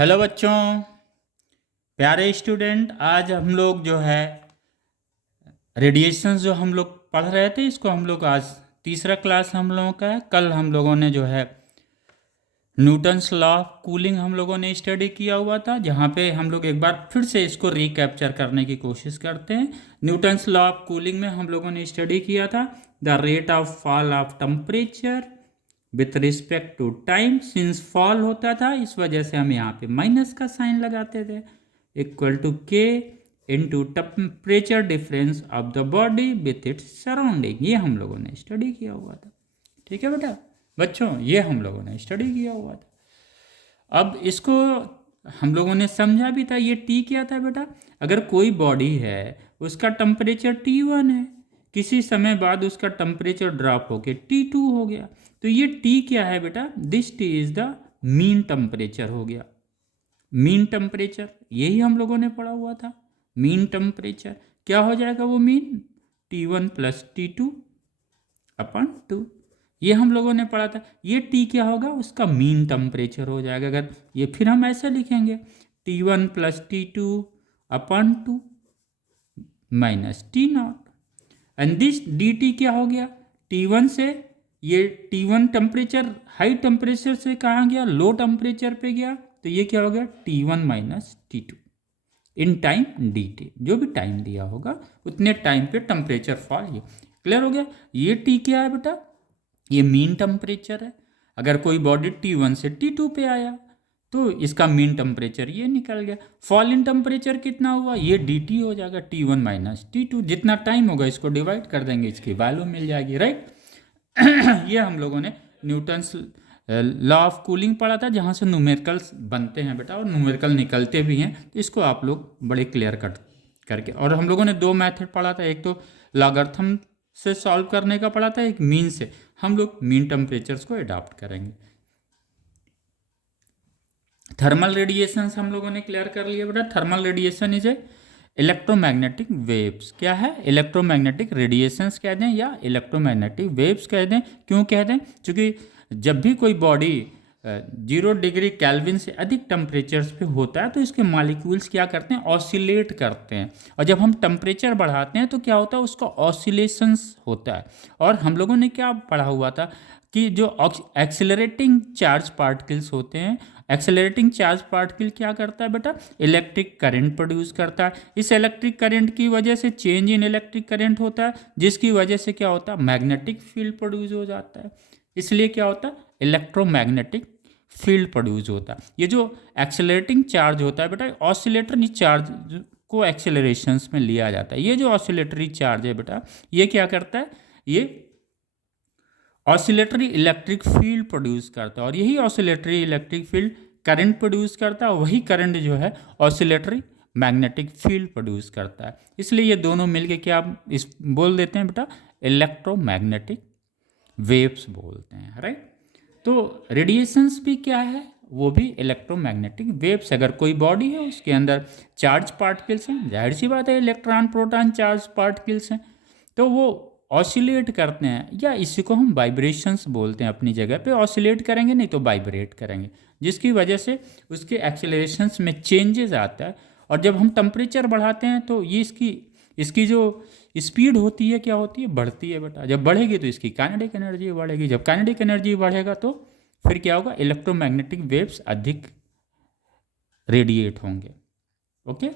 Hello बच्चों, प्यारे student. आज हम लोग जो है रेडिएशंस जो हम लोग पढ़ रहे थे, इसको हम लोग आज तीसरा क्लास हम लोगों का है। कल हम लोगों ने जो है न्यूटन्स लॉ ऑफ कूलिंग हम लोगों ने स्टडी किया हुआ था, जहाँ पे हम लोग एक बार फिर से इसको रिकैप्चर करने की कोशिश करते हैं। न्यूटन्स लॉ ऑफ कूलिंग में हम लोगों ने स्टडी किया था the rate of fall of temperature with respect to time. Since fall होता था, इस वजह से हम यहाँ पे माइनस का साइन लगाते थे, इक्वल टू के into temperature difference of the body with its surrounding. ये हम लोगों ने स्टडी किया हुआ था। ठीक है बेटा बच्चों, ये हम लोगों ने स्टडी किया हुआ था। अब इसको हम लोगों ने समझा भी था। ये टी क्या था बेटा? अगर कोई बॉडी है, उसका टेम्परेचर T1 है, किसी समय बाद उसका टेम्परेचर ड्रॉप होके T2 हो गया, तो ये टी क्या है बेटा? This T is the mean temperature हो गया। मीन टेम्परेचर यही हम लोगों ने पढ़ा हुआ था। मीन टेम्परेचर क्या हो जाएगा? वो मीन T1 प्लस T2 अपन 2, ये हम लोगों ने पढ़ा था। ये टी क्या होगा? उसका मीन टेम्परेचर हो जाएगा। अगर ये फिर हम ऐसे लिखेंगे T1 plus T2 upon 2 minus T0, and this D T क्या हो गया? T1 से ये T1 टेम्परेचर हाई टेम्परेचर से कहाँ गया? लो टेम्परेचर पे गया, तो ये क्या हो गया? T1 minus T2 in time D T. जो भी टाइम दिया होगा उतने टाइम पे टेम्परेचर फॉल। ये क्लियर हो गया। ये टी क्या है बेटा? ये मीन टेम्परेचर है। अगर कोई बॉडी T1 से T2 पे आया तो इसका मीन टेम्परेचर ये निकल गया। फॉल इन टेम्परेचर कितना हुआ? ये dt हो जाएगा T1 माइनस T2। जितना टाइम होगा इसको डिवाइड कर देंगे, इसकी वैल्यू मिल जाएगी, राइट। ये हम लोगों ने न्यूटन्स लॉ ऑफ कूलिंग पढ़ा था, जहाँ से न्यूमेरिकल्स बनते हैं बेटा, और न्यूमेरिकल निकलते भी हैं। तो इसको आप लोग बड़े क्लियर कट करके, और हम लोगों ने दो मेथड पढ़ा था, एक तो लॉगरिथम से सॉल्व करने का पढ़ा था, एक मीन से। हम लोग मीन टेम्परेचर्स को अडॉप्ट करेंगे। थर्मल रेडिएशंस हम लोगों ने क्लियर कर लिया बेटा। Thermal radiation is a electromagnetic waves. क्या है? इलेक्ट्रोमैग्नेटिक रेडिएशंस कह दें या इलेक्ट्रोमैग्नेटिक वेव्स कह दें। क्यों कह दें? क्योंकि जब भी कोई बॉडी 0 डिग्री केल्विन से अधिक टेम्परेचर्स पे होता है तो इसके मॉलिक्यूल्स क्या करते हैं? ऑसिलेट करते हैं। और जब हम टेम्परेचर बढ़ाते हैं तो क्या होता है? उसका ऑसिलेशंस होता है। और हम लोगों ने क्या पढ़ा हुआ था कि जो एक्सेलरेटिंग चार्ज पार्टिकल्स होते हैं, एक्सेलरेटिंग चार्ज पार्टिकल क्या करता है बेटा? इलेक्ट्रिक करंट प्रोड्यूस करता है। इस इलेक्ट्रिक करंट की वजह से चेंज इन इलेक्ट्रिक करंट होता है, जिसकी वजह से क्या होता है? मैग्नेटिक फील्ड प्रोड्यूस हो जाता है। इसलिए क्या होता है? इलेक्ट्रोमैग्नेटिक फील्ड प्रोड्यूस होता है। ये जो एक्सेलरेटिंग चार्ज होता है बेटा, ऑसिलेटरी चार्ज को एक्सेलरेशंस में लिया जाता है। ये जो ऑसिलेटरी चार्ज है बेटा, ये क्या करता है? ये ऑसिलेटरी इलेक्ट्रिक फील्ड प्रोड्यूस करता है, और यही oscillatory electric field current produce करता है। वही करंट जो है ऑसिलेटरी मैग्नेटिक फील्ड प्रोड्यूस करता है। इसलिए ये दोनों मिलके क्या इस बोल देते हैं बेटा? इलेक्ट्रोमैग्नेटिक वेव्स बोलते हैं, राइट। तो रेडिएशंस भी क्या है? वो भी इलेक्ट्रोमैग्नेटिक वेव्स। अगर कोई बॉडी है, उसके अंदर चार्ज पार्टिकल्स हैं, जाहिर सी बात है इलेक्ट्रॉन प्रोटॉन चार्ज पार्टिकल्स हैं, तो वो ऑसिलेट करते हैं, या इसी को हम वाइब्रेशंस बोलते हैं। अपनी जगह पे ऑसिलेट करेंगे नहीं तो वाइब्रेट करेंगे, जिसकी वजह से उसके एक्सेलरेशंस में चेंजेस आता है। और जब हम टेम्परेचर बढ़ाते हैं तो ये इसकी जो स्पीड होती है क्या होती है? बढ़ती है बेटा। जब बढ़ेगी तो इसकी काइनेटिक एनर्जी बढ़ेगी। जब काइनेटिक एनर्जी बढ़ेगा तो फिर क्या होगा? इलेक्ट्रोमैग्नेटिक वेव्स अधिक रेडिएट होंगे। ओके,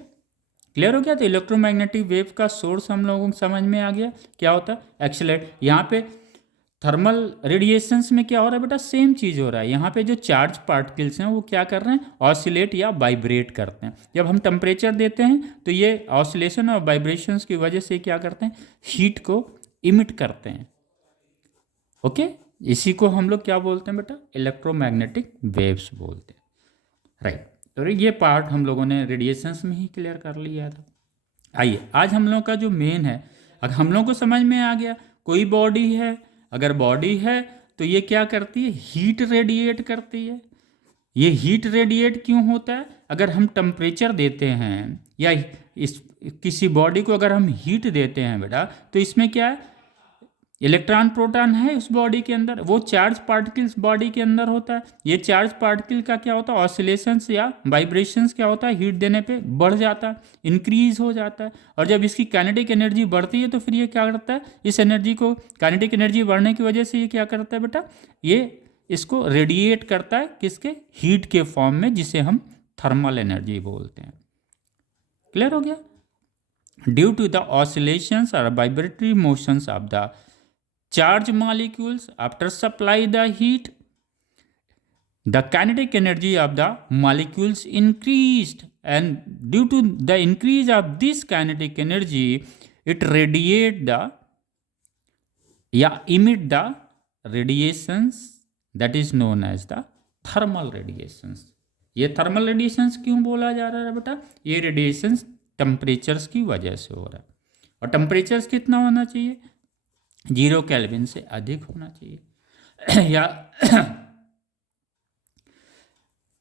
क्लियर हो गया। तो इलेक्ट्रोमैग्नेटिक वेव का सोर्स हम लोगों को समझ में आ गया। क्या होता है? एक्सेलरेट। यहाँ पे थर्मल रेडिएशंस में क्या हो रहा है बेटा? सेम चीज़ हो रहा है। यहाँ पे जो चार्ज पार्टिकल्स हैं वो क्या कर रहे हैं? ऑसिलेट या वाइब्रेट करते हैं। जब हम टेम्परेचर देते हैं तो ये ऑसिलेशन और वाइब्रेशंस की वजह से क्या करते हैं? हीट को इमिट करते हैं। ओके, इसी को हम लोग क्या बोलते हैं बेटा? इलेक्ट्रोमैग्नेटिक वेव्स बोलते हैं, राइट। तो ये पार्ट हम लोगों ने रेडिएशंस में ही क्लियर कर लिया था। आइए, आज हम लोग का जो मेन है, अगर हम लोग को समझ में आ गया कोई बॉडी है, अगर बॉडी है तो ये क्या करती है? हीट रेडिएट करती है। ये हीट रेडिएट क्यों होता है? अगर हम टेम्परेचर देते हैं या इस किसी बॉडी को अगर हम हीट देते हैं बेटा, तो इसमें क्या है? इलेक्ट्रॉन प्रोटॉन है उस बॉडी के अंदर, वो चार्ज पार्टिकल्स बॉडी के अंदर होता है। ये चार्ज पार्टिकल का क्या होता है, ऑसिलेशंस या वाइब्रेशंस क्या होता है, हीट देने पे बढ़ जाता है, इंक्रीज हो जाता है। और जब इसकी काइनेटिक एनर्जी बढ़ती है तो फिर ये क्या करता है, इस एनर्जी को, काइनेटिक एनर्जी बढ़ने की वजह से ये क्या करता है बेटा, ये इसको रेडिएट करता है, किसके, हीट के फॉर्म में, जिसे हम थर्मल एनर्जी बोलते हैं। क्लियर हो गया? ड्यू टू द ऑसिलेशंस और vibratory motions of the charge molecules after supply the heat, the kinetic energy of the molecules increased, and due to the increase of this kinetic energy it radiate the emit the radiations that is known as the thermal radiations। ये thermal radiations क्यों बोला जा रहा है बेटा, ये radiations temperatures की वजह से हो रहा है। और टेम्परेचर्स कितना होना चाहिए, 0 केल्विन से अधिक होना चाहिए या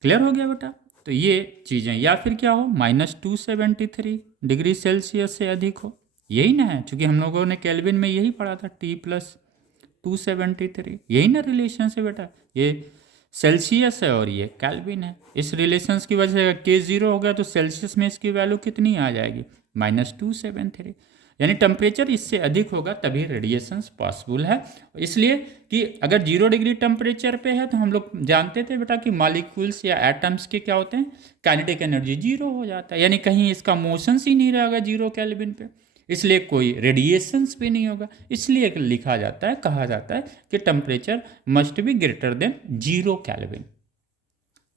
क्लियर हो गया बेटा? तो ये चीज़ें, या फिर क्या हो, -273 डिग्री सेल्सियस से अधिक हो, यही ना है, चूंकि हम लोगों ने केल्विन में यही पढ़ा था, T+273, यही ना रिलेशन है बेटा। ये सेल्सियस है और ये केल्विन है, इस रिलेशंस की वजह से K 0 हो गया तो सेल्सियस में इसकी वैल्यू कितनी आ जाएगी, -273। यानी टेम्परेचर इससे अधिक होगा तभी रेडिएशंस पॉसिबल है। इसलिए कि अगर 0 डिग्री टेम्परेचर पे है तो हम लोग जानते थे बेटा कि मॉलिक्यूल्स या एटम्स के क्या होते हैं, काइनेटिक एनर्जी 0 हो जाता है, यानी कहीं इसका मोशंस ही नहीं रहेगा 0 केल्विन पे, इसलिए कोई रेडिएशंस भी नहीं होगा। इसलिए लिखा जाता है, कहा जाता है कि temperature must be greater than 0 kelvin,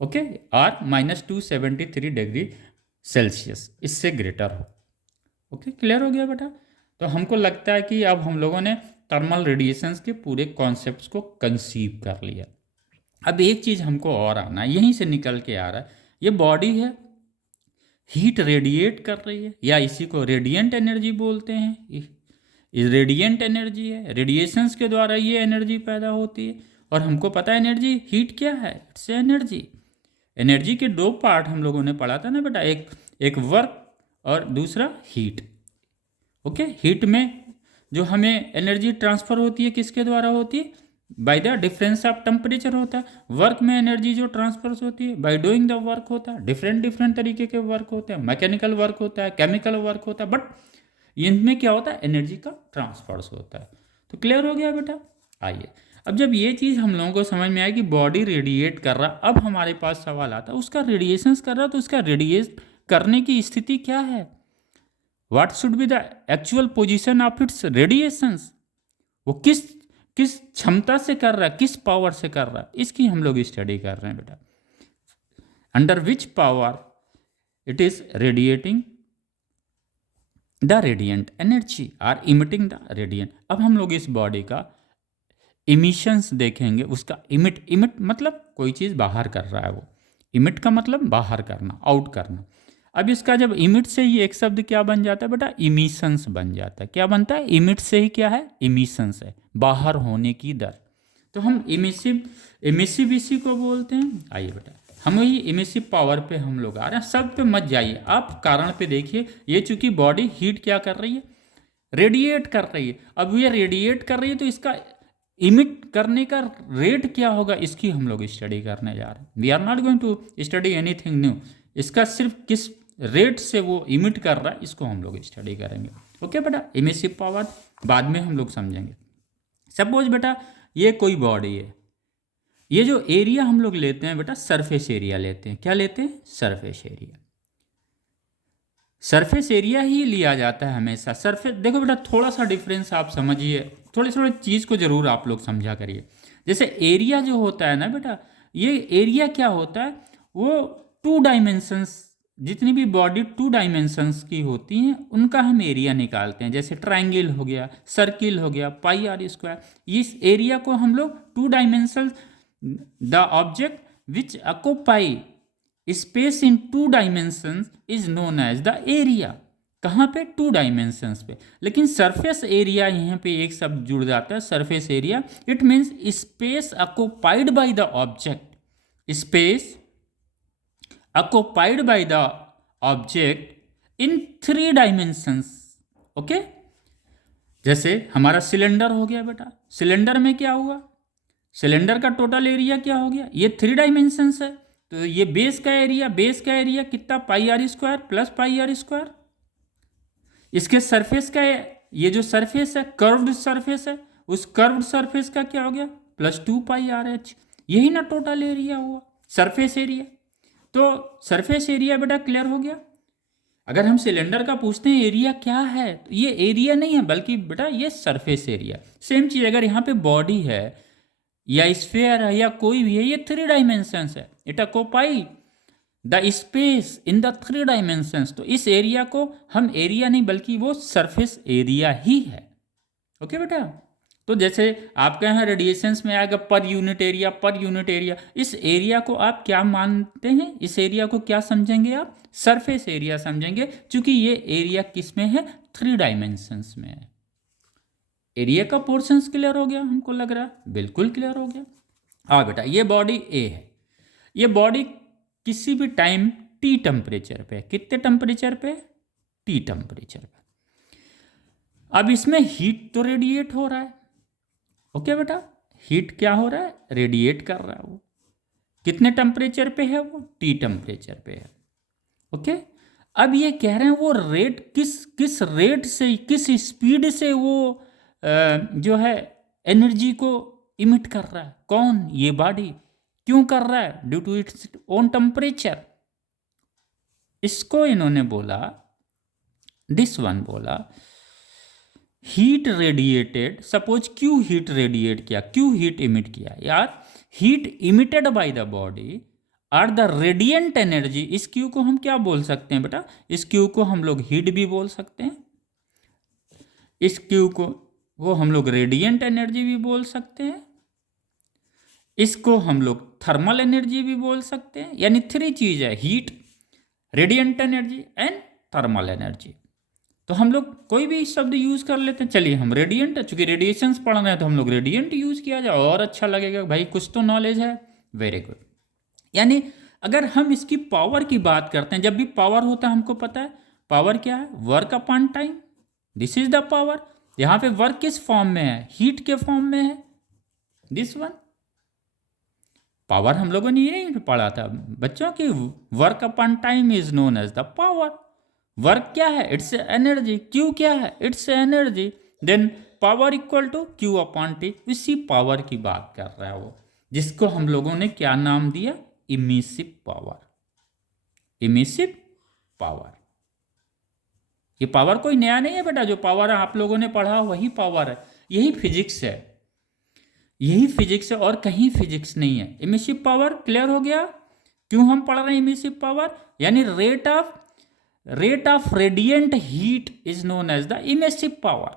okay, और -273 डिग्री सेल्सियस, इससे ग्रेटर हो। ओके, क्लियर हो गया बेटा? तो हमको लगता है कि अब हम लोगों ने थर्मल रेडिएशंस के पूरे कॉन्सेप्ट्स को कंसीव कर लिया। अब एक चीज़ हमको और आना है, यहीं से निकल के आ रहा है, ये बॉडी है, हीट रेडिएट कर रही है, या इसी को रेडिएंट एनर्जी बोलते हैं। ये रेडिएंट एनर्जी है, रेडिएशंस के द्वारा ये एनर्जी पैदा होती है। और हमको पता है एनर्जी, हीट क्या है, इट्स एनर्जी। एनर्जी के 2 पार्ट हम लोगों ने पढ़ा था ना बेटा, एक वर्क और दूसरा हीट। ओके, हीट में जो हमें एनर्जी ट्रांसफर होती है किसके द्वारा होती है, by the difference of temperature होता है। वर्क में एनर्जी जो ट्रांसफर होती है बाय डूइंग द वर्क होता है। डिफरेंट तरीके के वर्क होते हैं, मैकेनिकल वर्क होता है, केमिकल वर्क होता है, बट इनमें क्या होता है, एनर्जी का ट्रांसफर होता है। तो क्लियर हो गया बेटा? आइए, अब जब ये चीज़ हम लोगों को समझ में आए कि बॉडी रेडिएट कर रहा, अब हमारे पास सवाल आता है, उसका रेडिएशंस कर रहा तो उसका रेडिएट करने की स्थिति क्या है, what should be the actual position of its radiations, वो किस क्षमता से कर रहा है, किस पावर से कर रहा है, इसकी हम लोग स्टडी कर रहे हैं बेटा। Under which power it is radiating the radiant energy or emitting the radiant. अब हम लोग इस बॉडी का इमिशंस देखेंगे, उसका इमिट मतलब कोई चीज़ बाहर कर रहा है, वो इमिट का मतलब बाहर करना, आउट करना। अब इसका जब इमिट से ही एक शब्द क्या बन जाता है बेटा, इमिशंस बन जाता है। क्या बनता है, इमिट से ही क्या है, इमिशंस है, बाहर होने की दर। तो हम इमिसिव इसी को बोलते हैं। आइए बेटा, हम वही इमिसिव पावर पे हम लोग आ रहे हैं। सब पे मत जाइए, आप कारण पे देखिए। ये चूंकि बॉडी हीट क्या कर रही है, रेडिएट कर रही है। अब ये रेडिएट कर रही है तो इसका इमिट करने का रेट क्या होगा, इसकी हम लोग स्टडी करने जा रहे हैं। We are not going to study anything new, इसका सिर्फ किस रेट से वो इमिट कर रहा है इसको हम लोग स्टडी करेंगे। ओके बेटा, इमिसिव पावर बाद में हम लोग समझेंगे। सपोज बेटा ये कोई बॉडी है, ये जो एरिया हम लोग लेते हैं बेटा, सरफेस एरिया लेते हैं। क्या लेते हैं, सरफेस एरिया। सरफेस एरिया ही लिया जाता है हमेशा। सरफेस, देखो बेटा थोड़ा सा डिफरेंस आप समझिए, थोड़ी चीज़ को जरूर आप लोग समझा करिए। जैसे एरिया जो होता है ना बेटा, ये एरिया क्या होता है, वो 2 डायमेंशंस, जितनी भी बॉडी 2 डायमेंशंस की होती हैं उनका हम एरिया निकालते हैं। जैसे ट्रायंगल हो गया, सर्किल हो गया, पाई आर स्क्वायर। इस एरिया को हम लोग 2 dimension, the object which occupy space in 2 dimensions is known as the area. कहाँ पे, 2 डायमेंशंस पे। लेकिन सरफेस एरिया, यहाँ पे एक शब्द जुड़ जाता है, surface area. It means space occupied by the object, space occupied by the object in 3 dimensions। Okay, जैसे हमारा सिलेंडर हो गया बेटा, सिलेंडर में क्या हुआ, सिलेंडर का टोटल एरिया क्या हो गया, ये 3 डायमेंशंस है, तो ये बेस का एरिया कितना, pi are square plus pi are square. इसके सरफेस का ये जो सरफेस है कर्व्ड सरफेस है, उस कर्व्ड सरफेस का क्या हो गया, प्लस 2 पाई आर एच। यही ना टोटल एरिया हुआ, सरफेस एरिया। तो सरफेस एरिया बेटा क्लियर हो गया। अगर हम सिलेंडर का पूछते हैं एरिया क्या है, तो ये एरिया नहीं है बल्कि बेटा ये सरफेस एरिया। सेम चीज अगर यहाँ पे बॉडी है या स्फीयर है या कोई भी है, ये 3 डायमेंशंस है, it occupy the space in the 3 dimensions. तो इस एरिया को हम एरिया नहीं बल्कि वो सरफेस एरिया ही है। ओके बेटा, तो जैसे आपके यहाँ रेडिएशंस में आएगा पर यूनिट एरिया, इस एरिया को आप क्या मानते हैं, इस एरिया को क्या समझेंगे आप, सरफेस एरिया समझेंगे, क्योंकि ये एरिया किस में है, 3 डायमेंशंस में है। एरिया का पोर्शंस क्लियर हो गया हमको लग रहा है, बिल्कुल क्लियर हो गया। हाँ बेटा, ये बॉडी ए है, ये बॉडी किसी भी टाइम टी टेम्परेचर पे, कितने टेम्परेचर पे, टी टेम्परेचर पे। अब इसमें हीट तो रेडिएट हो रहा है। ओके बेटा, हीट क्या हो रहा है, रेडिएट कर रहा है। वो कितने टेम्परेचर पे है, वो टी टेम्परेचर पे है। ओके, अब ये कह रहे हैं वो रेट किस रेट से, किस स्पीड से वो जो है एनर्जी को इमिट कर रहा है। कौन, ये बॉडी। क्यों कर रहा है, due to its own temperature. इसको इन्होंने बोला, दिस वन बोला heat radiated. Suppose Q heat radiate किया, क्यू हीट इमिट किया यार, heat emitted by the body or the radiant energy. इस क्यू को हम क्या बोल सकते हैं बेटा, इस क्यू को हम लोग हीट भी बोल सकते हैं, इस क्यू को वो हम लोग रेडिएंट एनर्जी भी बोल सकते हैं, इसको हम लोग थर्मल एनर्जी भी बोल सकते हैं। यानी 3 चीज है, heat, radiant energy and thermal energy. तो हम लोग कोई भी शब्द यूज कर लेते हैं। चलिए हम रेडिएंट, चूंकि रेडिएशंस पढ़ रहे हैं तो हम लोग रेडिएंट यूज किया जाए और अच्छा लगेगा, भाई कुछ तो नॉलेज है। Very good. यानी अगर हम इसकी पावर की बात करते हैं, जब भी पावर होता है हमको पता है पावर क्या है, work upon time, this is the power. यहां पे वर्क किस फॉर्म में है, हीट के फॉर्म में है, दिस वन। पावर हम लोगों ने ये नहीं पढ़ा था बच्चों की, work upon time is known as the power. Work क्या है, इट्स एनर्जी। क्यू क्या है, it's energy. Then power equal to Q upon T. इसी पावर की बात कर रहा है वो, जिसको हम लोगों ने क्या नाम दिया, इमिसिव पावर। इमिसिव पावर, ये पावर कोई नया नहीं है बेटा, जो पावर आप लोगों ने पढ़ा वही पावर है, यही फिजिक्स है, यही फिजिक्स है और कहीं फिजिक्स नहीं है। इमिसिव पावर क्लियर हो गया, क्यों हम पढ़ रहे हैं इमिसिव पावर, यानी rate of radiant heat is known as the emissive power.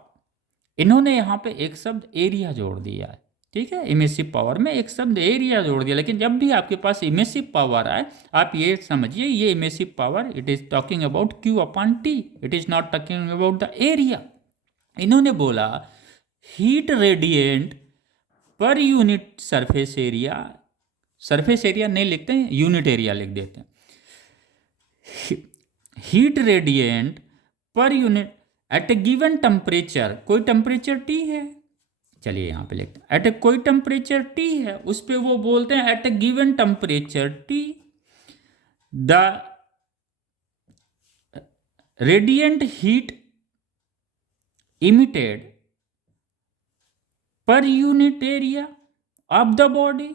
इन्होंने यहां पे एक शब्द एरिया जोड़ दिया है, ठीक है, इमिसिव पावर में एक शब्द एरिया जोड़ दिया। लेकिन जब भी आपके पास इमिसिव पावर आए, आप ये समझिए ये emissive power, it is talking about Q upon T, it is not talking about the area. इन्होंने बोला heat radiant per unit surface area, surface area नहीं लिखते हैं, यूनिट एरिया लिख देते हैं। Heat radiant per unit at a given temperature, कोई temperature T है, चलिए यहां पे लिखते हैं एट ए कोई टेम्परेचर टी है, उस पे वो बोलते हैं at a given temperature T the radiant heat emitted per unit area of the body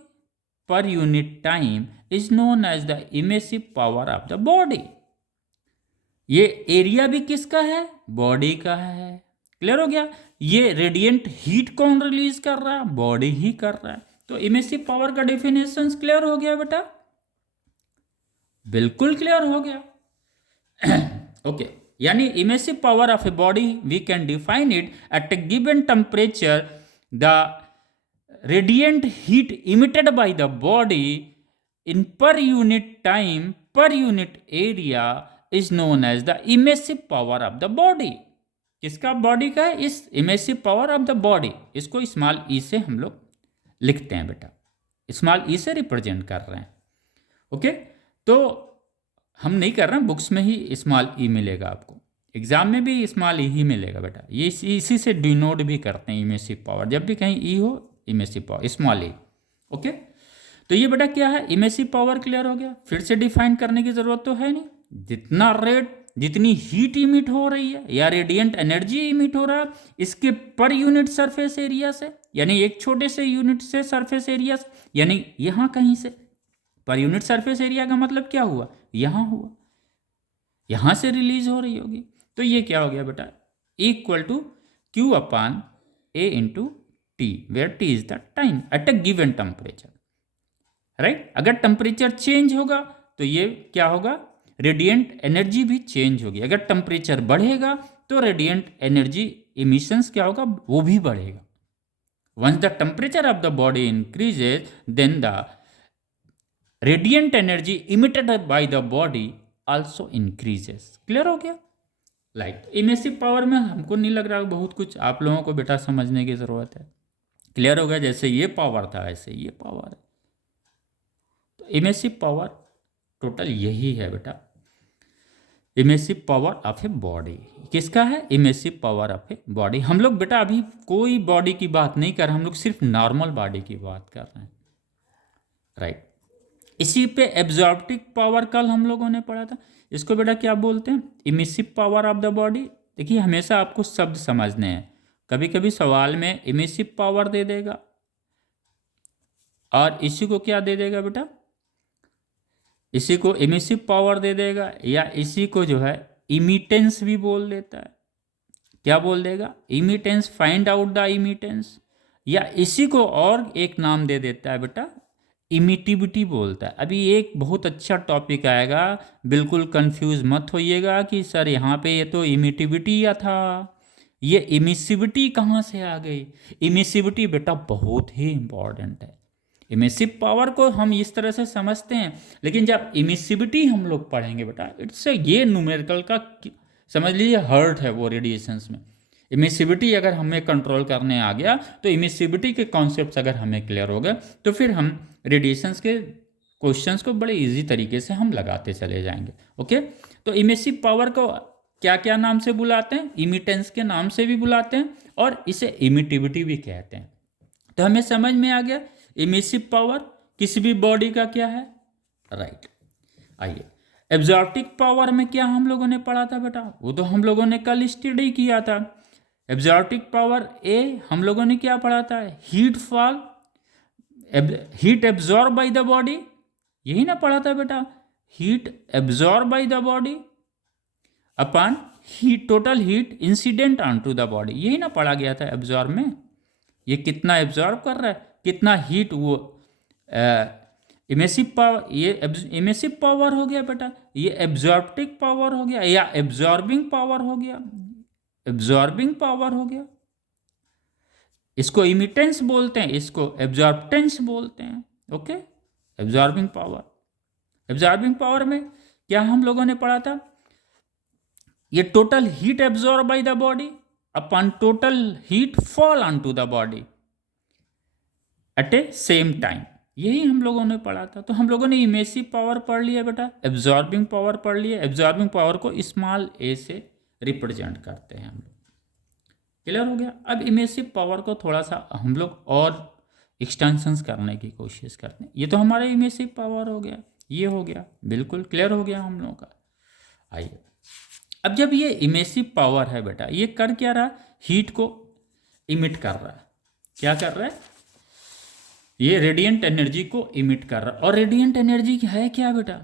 per unit time is known as the emissive power of the body। ये एरिया भी किसका है, बॉडी का है। क्लियर हो गया, ये रेडिएंट हीट कौन रिलीज कर रहा है, बॉडी ही कर रहा है। तो इमिसिव पावर का डेफिनेशन क्लियर हो गया बेटा, बिल्कुल क्लियर हो गया। ओके, यानी emissive power of a body we can define it at a given temperature, the radiant heat emitted by the body in per unit time per unit area is known as the emissive power of the body। किसका, body का है, इस emissive power of the body, इसको small E से हम लोग लिखते हैं बेटा, स्मॉल ई से रिप्रेजेंट कर रहे हैं। ओके, तो हम नहीं कर रहे हैं, बुक्स में ही स्मॉल ई मिलेगा आपको। एग्जाम में भी स्मॉल ई ही मिलेगा बेटा, ये इसी से डिनोट भी करते हैं इमेसिव पावर, जब भी कहीं ई हो इमेसिव पावर स्मॉल ई। ओके, तो ये बेटा क्या है, इमेसिव पावर क्लियर हो गया, फिर से डिफाइन करने की जरूरत तो है नहीं। जितना रेट, जितनी हीट इमिट हो रही है या रेडिएंट एनर्जी इमिट हो रहा है, इसके पर यूनिट सरफेस एरिया से, यानी एक छोटे से यूनिट से सरफेस एरिया से, यानी यहाँ कहीं से पर यूनिट सरफेस एरिया का मतलब क्या हुआ, यहाँ हुआ, यहाँ से रिलीज हो रही होगी। तो ये क्या हो गया बेटा, equal to Q upon A into T, where T is the time at a given temperature, right. अगर टेम्परेचर चेंज होगा तो ये क्या होगा, रेडिएंट एनर्जी भी चेंज होगी। अगर टेम्परेचर बढ़ेगा तो रेडिएंट एनर्जी इमिशंस क्या होगा, वो भी बढ़ेगा। Once the temperature of the body increases then the radiant energy emitted by the body also increases. Clear हो गया। लाइट इमेसिव पावर में हमको नहीं लग रहा बहुत कुछ आप लोगों को बेटा समझने की ज़रूरत है। क्लियर हो गया, जैसे ये पावर था ऐसे ये पावर है। तो इमेसिव पावर टोटल यही है बेटा, emissive power of a body. किसका है, emissive power of a body. हम लोग बेटा अभी कोई बॉडी की बात नहीं कर रहे, हम लोग सिर्फ नॉर्मल बॉडी की बात कर रहे हैं, राइट। इसी पे एब्जॉर्प्टिव पावर कल हम लोगों ने पढ़ा था, इसको बेटा क्या बोलते हैं, emissive power of the body. देखिए हमेशा आपको शब्द समझने हैं, कभी कभी सवाल में इमिसिव पावर दे देगा और इसी को क्या दे देगा बेटा, इसी को इमिसिव पावर दे देगा, या इसी को जो है इमिटेंस भी बोल देता है। क्या बोल देगा, immittance, find out the immittance, या इसी को और एक नाम दे देता है बेटा इमिटिविटी बोलता है। अभी एक बहुत अच्छा टॉपिक आएगा, बिल्कुल कंफ्यूज मत होइएगा कि सर यहाँ पे ये तो इमिटिविटी या था, ये इमिसिविटी कहाँ से आ गई। इमिसिविटी बेटा बहुत ही इंपॉर्टेंट है। इमिसिव पावर को हम इस तरह से समझते हैं, लेकिन जब इमिसिविटी हम लोग पढ़ेंगे बेटा, इट्स ये न्यूमेरिकल का समझ लीजिए हर्ट है वो रेडिएशंस में। इमिसिविटी अगर हमें कंट्रोल करने आ गया तो इमिसिविटी के कॉन्सेप्ट्स अगर हमें क्लियर हो गए तो फिर हम रेडिएशंस के क्वेश्चंस को बड़े इजी तरीके से हम लगाते चले जाएंगे। ओके, तो इमिसिव पावर को क्या क्या नाम से बुलाते हैं, इमिटेंस के नाम से भी बुलाते हैं और इसे इमिटिविटी भी कहते हैं। तो हमें समझ में आ गया इमिसिव पावर किसी भी बॉडी का क्या है, राइट। आइए एब्जॉर्प्टिव पावर में क्या हम लोगों ने पढ़ा था बेटा, वो तो हम लोगों ने कल स्टडी किया था। एब्जॉर्प्टिव पावर ए हम लोगों ने क्या पढ़ा था, heat fall, heat absorb by the body, यही ना पढ़ा था बेटा, heat absorb by the body upon heat, total heat incident on to the body, यही ना पढ़ा गया था एब्जॉर्ब में। ये कितना एब्जॉर्ब कर रहा है, कितना हीट वो इमेसिव पावर, ये इमेसिव पावर हो गया बेटा, ये एब्जॉर्प्टिव पावर हो गया या एब्जॉर्बिंग पावर हो गया, एब्जॉर्बिंग पावर हो गया। इसको इमिटेंस बोलते हैं, इसको एब्जॉर्प्टेंस बोलते हैं। Okay, absorbing power, absorbing power में क्या हम लोगों ने पढ़ा था, ये total heat absorb by the body upon total heat fall on to the body at a same time, यही हम लोगों ने पढ़ा था। तो हम लोगों ने इमेसिव पावर पढ़ लिया बेटा, एब्जॉर्बिंग पावर पढ़ लिया। एब्जॉर्बिंग पावर को स्मॉल ए से रिप्रेजेंट करते हैं हम लोग। क्लियर हो गया। अब इमेसिव पावर को थोड़ा सा हम लोग और एक्सटेंशंस करने की कोशिश करते हैं। ये तो हमारा इमेसिव पावर हो गया, ये हो गया, बिल्कुल क्लियर हो गया हम लोगों का। आइए अब जब ये इमेसिव पावर है बेटा, ये कर क्या रहा, हीट को इमिट कर रहा है। क्या कर रहा है, ये रेडिएंट एनर्जी को इमिट कर रहा है। और रेडिएंट एनर्जी है क्या बेटा,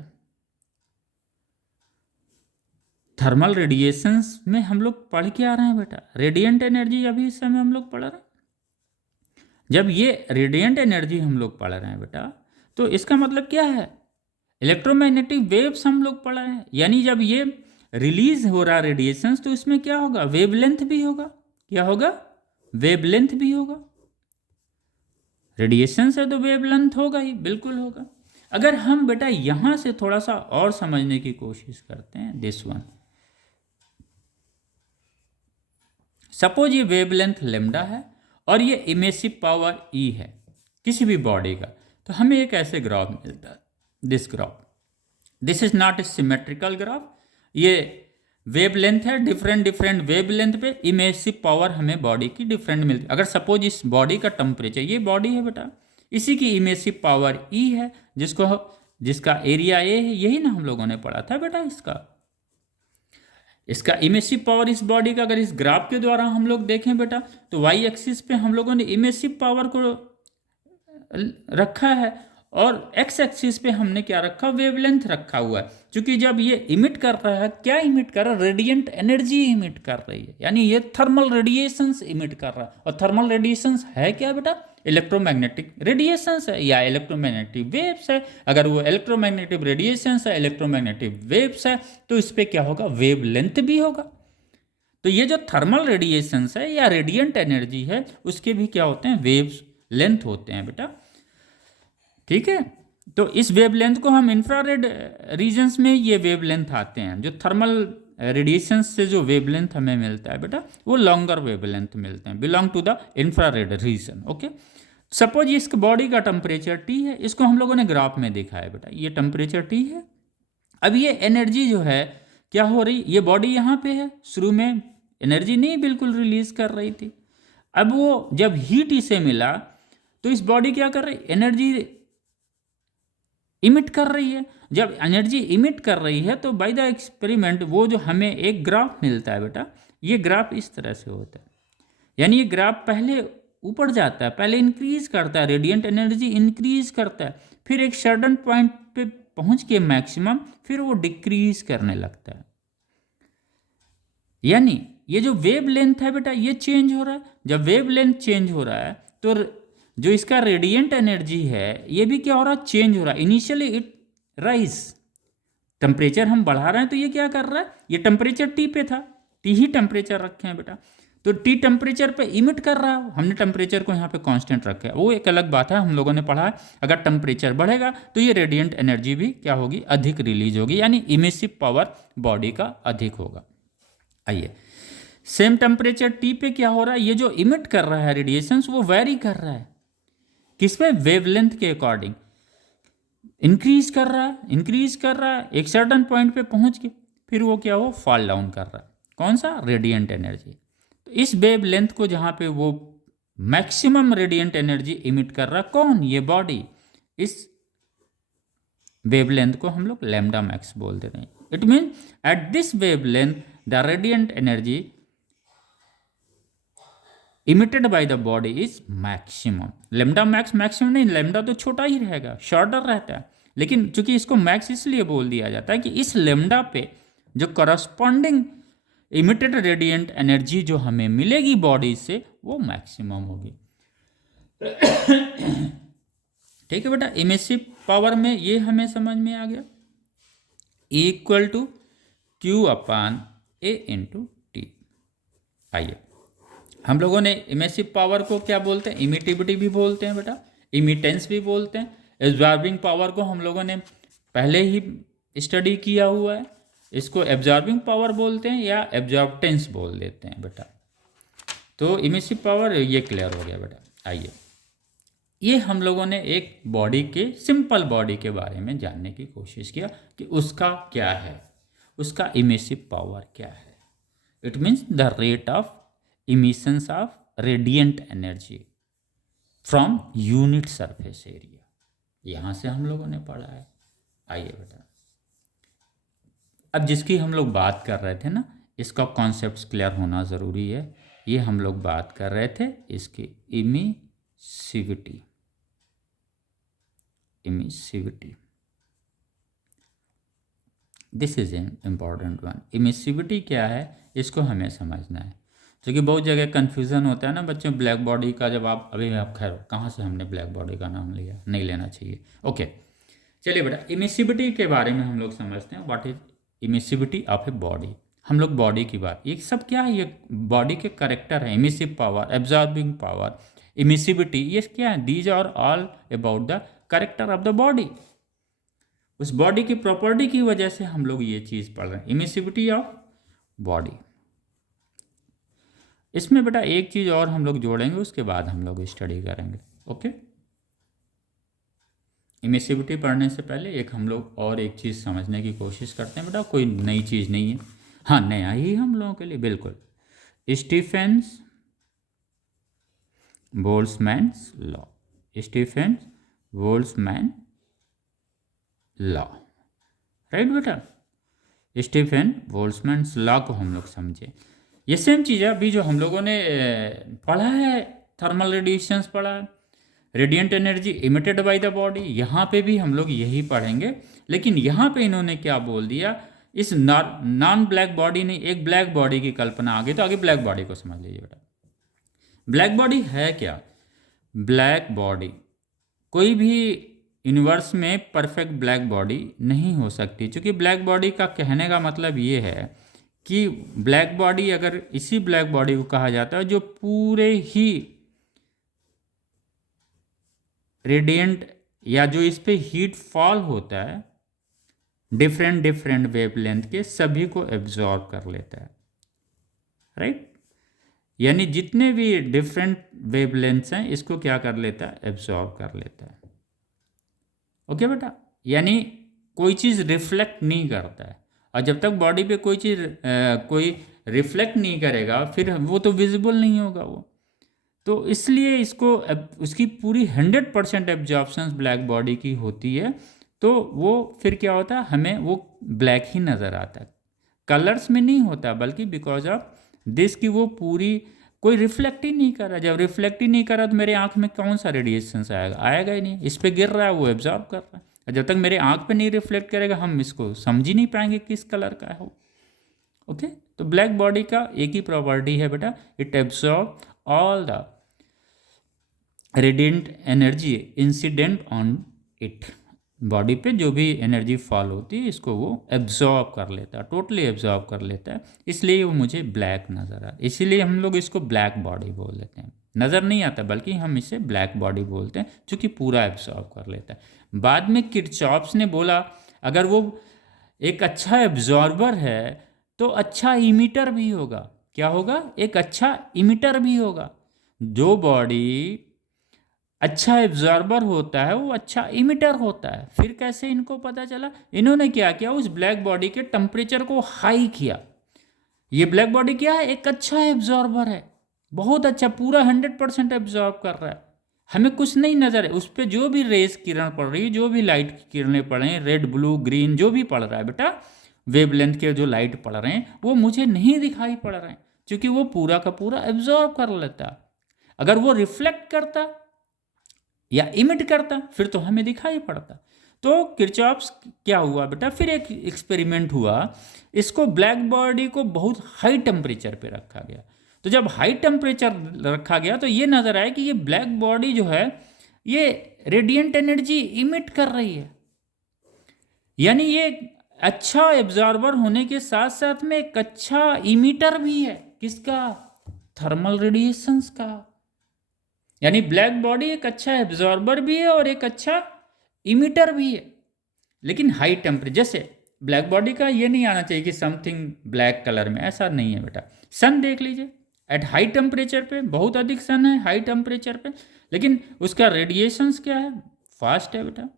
थर्मल रेडिएशंस में हम लोग पढ़ के आ रहे हैं बेटा, रेडिएंट एनर्जी अभी इस समय हम लोग पढ़ रहे हैं। जब ये रेडिएंट एनर्जी हम लोग पढ़ रहे हैं बेटा, तो इसका मतलब क्या है, इलेक्ट्रोमैग्नेटिक वेव्स हम लोग पढ़ रहे हैं। यानी जब ये रिलीज हो रहा रेडिएशंस तो इसमें क्या होगा, वेवलेंथ भी होगा। क्या होगा, वेवलेंथ भी होगा। रेडिएशन से तो वेवलेंथ होगा ही, बिल्कुल होगा। अगर हम बेटा यहां से थोड़ा सा और समझने की कोशिश करते हैं, दिस वन, सपोज ये वेवलेंथ लेमडा है और ये इमेसिव पावर ई है किसी भी बॉडी का, तो हमें एक ऐसे ग्राफ मिलता है, this graph. This is not a symmetrical graph, ये वेव लेंथ है, डिफरेंट डिफरेंट वेव लेंथ पे इमेसिव पावर हमें बॉडी की डिफरेंट मिलती है। अगर सपोज इस बॉडी का टेम्परेचर, ये बॉडी है बेटा, इसी की इमेसिव पावर ई है, जिसका एरिया ए है, यही ना हम लोगों ने पढ़ा था बेटा। इसका इमेसिव पावर इस बॉडी का अगर इस ग्राफ के द्वारा हम लोग देखें बेटा, तो वाई एक्सिस पे हम लोगों ने इमेसिव पावर को रखा है, और एक्स एक्सिस पे हमने क्या रखा, वेवलेंथ रखा हुआ है। क्योंकि जब ये इमिट कर रहा है, क्या इमिट कर रहा है, रेडिएंट एनर्जी इमिट कर रही है, यानी ये थर्मल रेडिएशंस इमिट कर रहा है। और थर्मल रेडिएशंस है क्या बेटा, इलेक्ट्रोमैग्नेटिक रेडिएशंस है या इलेक्ट्रोमैग्नेटिक वेव्स है। अगर वो इलेक्ट्रोमैग्नेटिक रेडिएशंस है, इलेक्ट्रोमैग्नेटिक वेव्स है, तो इस पर क्या होगा, वेव लेंथ भी होगा। तो ये जो थर्मल रेडिएशंस है या रेडिएंट एनर्जी है, उसके भी क्या होते हैं, वेव्स लेंथ होते हैं बेटा। ठीक है, तो इस वेवलेंथ को हम इंफ्रारेड रीजन्स में ये वेवलेंथ आते हैं। जो थर्मल रेडिएशन से जो वेवलेंथ हमें मिलता है बेटा, वो लॉन्गर वेवलेंथ मिलते हैं, belong to the infrared region. Okay, suppose इस बॉडी का टेम्परेचर टी है, इसको हम लोगों ने ग्राफ में देखा है बेटा, ये टेम्परेचर टी है। अब ये एनर्जी जो है क्या हो रही, ये बॉडी यहाँ पे है, शुरू में एनर्जी नहीं बिल्कुल रिलीज कर रही थी। अब वो जब हीट इसे मिला, तो इस बॉडी क्या कर रही, एनर्जी इमिट कर रही है। जब एनर्जी इमिट कर रही है, तो बाय द एक्सपेरिमेंट वो जो हमें एक ग्राफ मिलता है बेटा, ये ग्राफ इस तरह से होता है। यानी ये ग्राफ पहले ऊपर जाता है, पहले इंक्रीज करता है, रेडिएंट एनर्जी इंक्रीज करता है, फिर एक सर्टेन पॉइंट पे पहुंच के मैक्सिमम, फिर वो डिक्रीज करने लगता है। यानी ये जो वेव लेंथ है बेटा, ये चेंज हो रहा है। जब वेव लेंथ चेंज हो रहा है, तो जो इसका रेडिएंट एनर्जी है, ये भी क्या हो रहा है, चेंज हो रहा है। इनिशियली इट राइज, टेम्परेचर हम बढ़ा रहे हैं, तो ये क्या कर रहा है, ये टेम्परेचर टी पे था, टी ही टेम्परेचर रखे हैं बेटा, तो टी टेम्परेचर पे इमिट कर रहा है। हमने टेम्परेचर को यहाँ पे कांस्टेंट रखा है, वो एक अलग बात है, हम लोगों ने पढ़ा है। अगर टेम्परेचर बढ़ेगा, तो ये रेडिएंट एनर्जी भी क्या होगी, अधिक रिलीज होगी, यानी इमिसिव पावर बॉडी का अधिक होगा। आइए, सेम टेम्परेचर टी पे क्या हो रहा है, ये जो इमिट कर रहा है रेडिएशंस, वो वेरी कर रहा है, किस पे, वेवलेंथ के अकॉर्डिंग इंक्रीज कर रहा है, एक सर्टेन पॉइंट पे पहुंच के फिर वो क्या हो, फॉल डाउन कर रहा है। कौन सा, रेडिएंट एनर्जी। तो इस वेवलेंथ को जहां पे वो मैक्सिमम रेडिएंट एनर्जी इमिट कर रहा है, कौन, ये बॉडी, इस वेवलेंथ को हम लोग लैम्डा मैक्स बोल देते हैं। It mean at this wavelength the radiant energy emitted by the body is maximum. Lambda max maximum नहीं, लेमडा तो छोटा ही रहेगा, शॉर्टर रहता है, लेकिन चूंकि इसको मैक्स इसलिए बोल दिया जाता है कि इस लेमडा पे जो करस्पॉन्डिंग इमिटेड रेडिएंट एनर्जी जो हमें मिलेगी बॉडी से, वो मैक्सिमम होगी। ठीक है बेटा, इमिसिव पावर में ये हमें समझ में आ गया, equal to Q upon A into T. आइए, हम लोगों ने इमेसिव पावर को क्या बोलते हैं, इमिटिविटी भी बोलते हैं बेटा, इमिटेंस भी बोलते हैं। एब्जॉर्बिंग पावर को हम लोगों ने पहले ही स्टडी किया हुआ है, इसको एब्जॉर्बिंग पावर बोलते हैं या एब्जॉर्बटेंस बोल देते हैं बेटा। तो इमिसिव पावर ये क्लियर हो गया बेटा। आइए, ये हम लोगों ने एक बॉडी के, सिंपल बॉडी के बारे में जानने की कोशिश किया कि उसका क्या है, उसका इमिसिव पावर क्या है। It means the rate of emissions of radiant energy from unit surface area, यहाँ से हम लोगों ने पढ़ा है। आइए बेटा, अब जिसकी हम लोग बात कर रहे थे ना, इसका कॉन्सेप्ट क्लियर होना ज़रूरी है। ये हम लोग बात कर रहे थे इसकी emissivity. This is an important one. Emissivity क्या है, इसको हमें समझना है, क्योंकि बहुत जगह कन्फ्यूज़न होता है ना बच्चों, ब्लैक बॉडी का। जब आप खैर कहाँ से हमने ब्लैक बॉडी का नाम लिया, नहीं लेना चाहिए। ओके, चलिए बेटा, इमिसिविटी के बारे में हम लोग समझते हैं। What is emissivity of a body. हम लोग बॉडी की बात, ये सब क्या है, ये बॉडी के करेक्टर है। Emissive power, absorbing power, emissivity, ये क्या है, these are all about the character of the body. उस बॉडी की प्रॉपर्टी की वजह से हम लोग ये चीज़ पढ़ रहे हैं, इमिसिविटी ऑफ बॉडी। इसमें बेटा एक चीज़ और हम लोग जोड़ेंगे, उसके बाद हम लोग स्टडी करेंगे। ओके, इमिसिविटी पढ़ने से पहले एक हम लोग और एक चीज़ समझने की कोशिश करते हैं बेटा, कोई नई चीज़ नहीं है। हाँ, नया ही हम लोगों के लिए, बिल्कुल। Stefan's Boltzmann's law, Stefan's Boltzmann law, right बेटा। स्टीफन बोल्ट्जमैन्स लॉ को हम लोग समझे। ये सेम चीज़ है अभी जो हम लोगों ने पढ़ा है, थर्मल रेडिएशंस पढ़ा है, radiant energy emitted by the body, यहाँ पे भी हम लोग यही पढ़ेंगे। लेकिन यहाँ पे इन्होंने क्या बोल दिया, इस नॉन ब्लैक बॉडी ने एक ब्लैक बॉडी की कल्पना आगे, तो आगे ब्लैक बॉडी को समझ लीजिए बेटा। ब्लैक बॉडी है क्या? ब्लैक बॉडी, कोई भी यूनिवर्स में परफेक्ट ब्लैक बॉडी नहीं हो सकती, क्योंकि ब्लैक बॉडी का कहने का मतलब ये है कि ब्लैक बॉडी, अगर इसी ब्लैक बॉडी को कहा जाता है जो पूरे ही रेडिएंट या जो इस पे हीट फॉल होता है डिफरेंट डिफरेंट वेवलेंथ के, सभी को एब्जॉर्ब कर लेता है, राइट। यानी जितने भी डिफरेंट वेवलेंथ्स हैं इसको क्या कर लेता है, एब्जॉर्ब कर लेता है। ओके बेटा, यानी कोई चीज़ रिफ्लेक्ट नहीं करता है, और जब तक बॉडी पे कोई चीज़ कोई रिफ्लेक्ट नहीं करेगा फिर वो तो विजिबल नहीं होगा वो। तो इसलिए इसको उसकी पूरी 100% एब्जॉर्प्शन ब्लैक बॉडी की होती है, तो वो फिर क्या होता है, हमें वो ब्लैक ही नज़र आता है, कलर्स में नहीं होता, बल्कि बिकॉज ऑफ दिस की वो पूरी कोई रिफ्लेक्ट ही नहीं कर रहा। जब रिफ्लेक्ट ही नहीं कर रहा तो मेरे आंख में कौन सा रेडिएशन आएगा, आएगा ही नहीं। इस पर गिर रहा है, वो एब्जॉर्ब कर रहा है। जब तक मेरे आंख पे नहीं रिफ्लेक्ट करेगा हम इसको समझ ही नहीं पाएंगे किस कलर का है वो। ओके, तो ब्लैक बॉडी का एक ही प्रॉपर्टी है बेटा, it absorb all the radiant energy incident on it. Body पे जो भी एनर्जी फॉल होती है इसको वो एब्जॉर्ब कर लेता है, टोटली एब्जॉर्ब कर लेता है, इसलिए वो मुझे ब्लैक नज़र आता है। इसीलिए हम लोग इसको ब्लैक बॉडी बोल देते हैं, नज़र नहीं आता बल्कि हम इसे ब्लैक बॉडी बोलते हैं, क्योंकि पूरा एब्जॉर्ब कर लेता है। बाद में किरचॉफ्स ने बोला अगर वो एक अच्छा एब्जॉर्बर है तो अच्छा इमिटर भी होगा। क्या होगा? एक अच्छा इमिटर भी होगा। जो बॉडी अच्छा एब्जॉर्बर होता है वो अच्छा इमिटर होता है। फिर कैसे इनको पता चला? इन्होंने क्या किया, उस ब्लैक बॉडी के टेम्परेचर को हाई किया। ये ब्लैक बॉडी क्या है, एक अच्छा एब्जॉर्बर है, बहुत अच्छा, पूरा 100% एब्जॉर्ब कर रहा है, हमें कुछ नहीं नजर है। उस पर जो भी रेस किरण पड़ रही है, जो भी लाइट की किरणें पड़ रही हैं, रेड ब्लू ग्रीन जो भी पड़ रहा है बेटा, वेवलेंथ के जो लाइट पड़ रहे हैं वो मुझे नहीं दिखाई पड़ रहे हैं, क्योंकि वो पूरा का पूरा एब्जॉर्ब कर लेता। अगर वो रिफ्लेक्ट करता या इमिट करता फिर तो हमें दिखाई पड़ता। तो किरचॉफ्स क्या हुआ बेटा, फिर एक एक्सपेरिमेंट हुआ, इसको ब्लैक बॉडी को बहुत हाई टेम्परेचर पे रखा गया। तो जब हाई टेम्परेचर रखा गया तो ये नज़र आया कि ये ब्लैक बॉडी जो है ये रेडिएंट एनर्जी इमिट कर रही है, यानी ये अच्छा एब्जॉर्बर होने के साथ साथ में एक अच्छा इमिटर भी है। किसका? थर्मल रेडिएशंस का। यानी ब्लैक बॉडी एक अच्छा एब्जॉर्बर भी है और एक अच्छा इमिटर भी है, लेकिन हाई टेम्परेचर। जैसे ब्लैक बॉडी का ये नहीं आना चाहिए कि समथिंग ब्लैक कलर में, ऐसा नहीं है बेटा। सन देख लीजिए, एट हाई टेम्परेचर पे बहुत अधिक सन है हाई टेम्परेचर पे, लेकिन उसका रेडिएशंस क्या है? फास्ट है बेटा।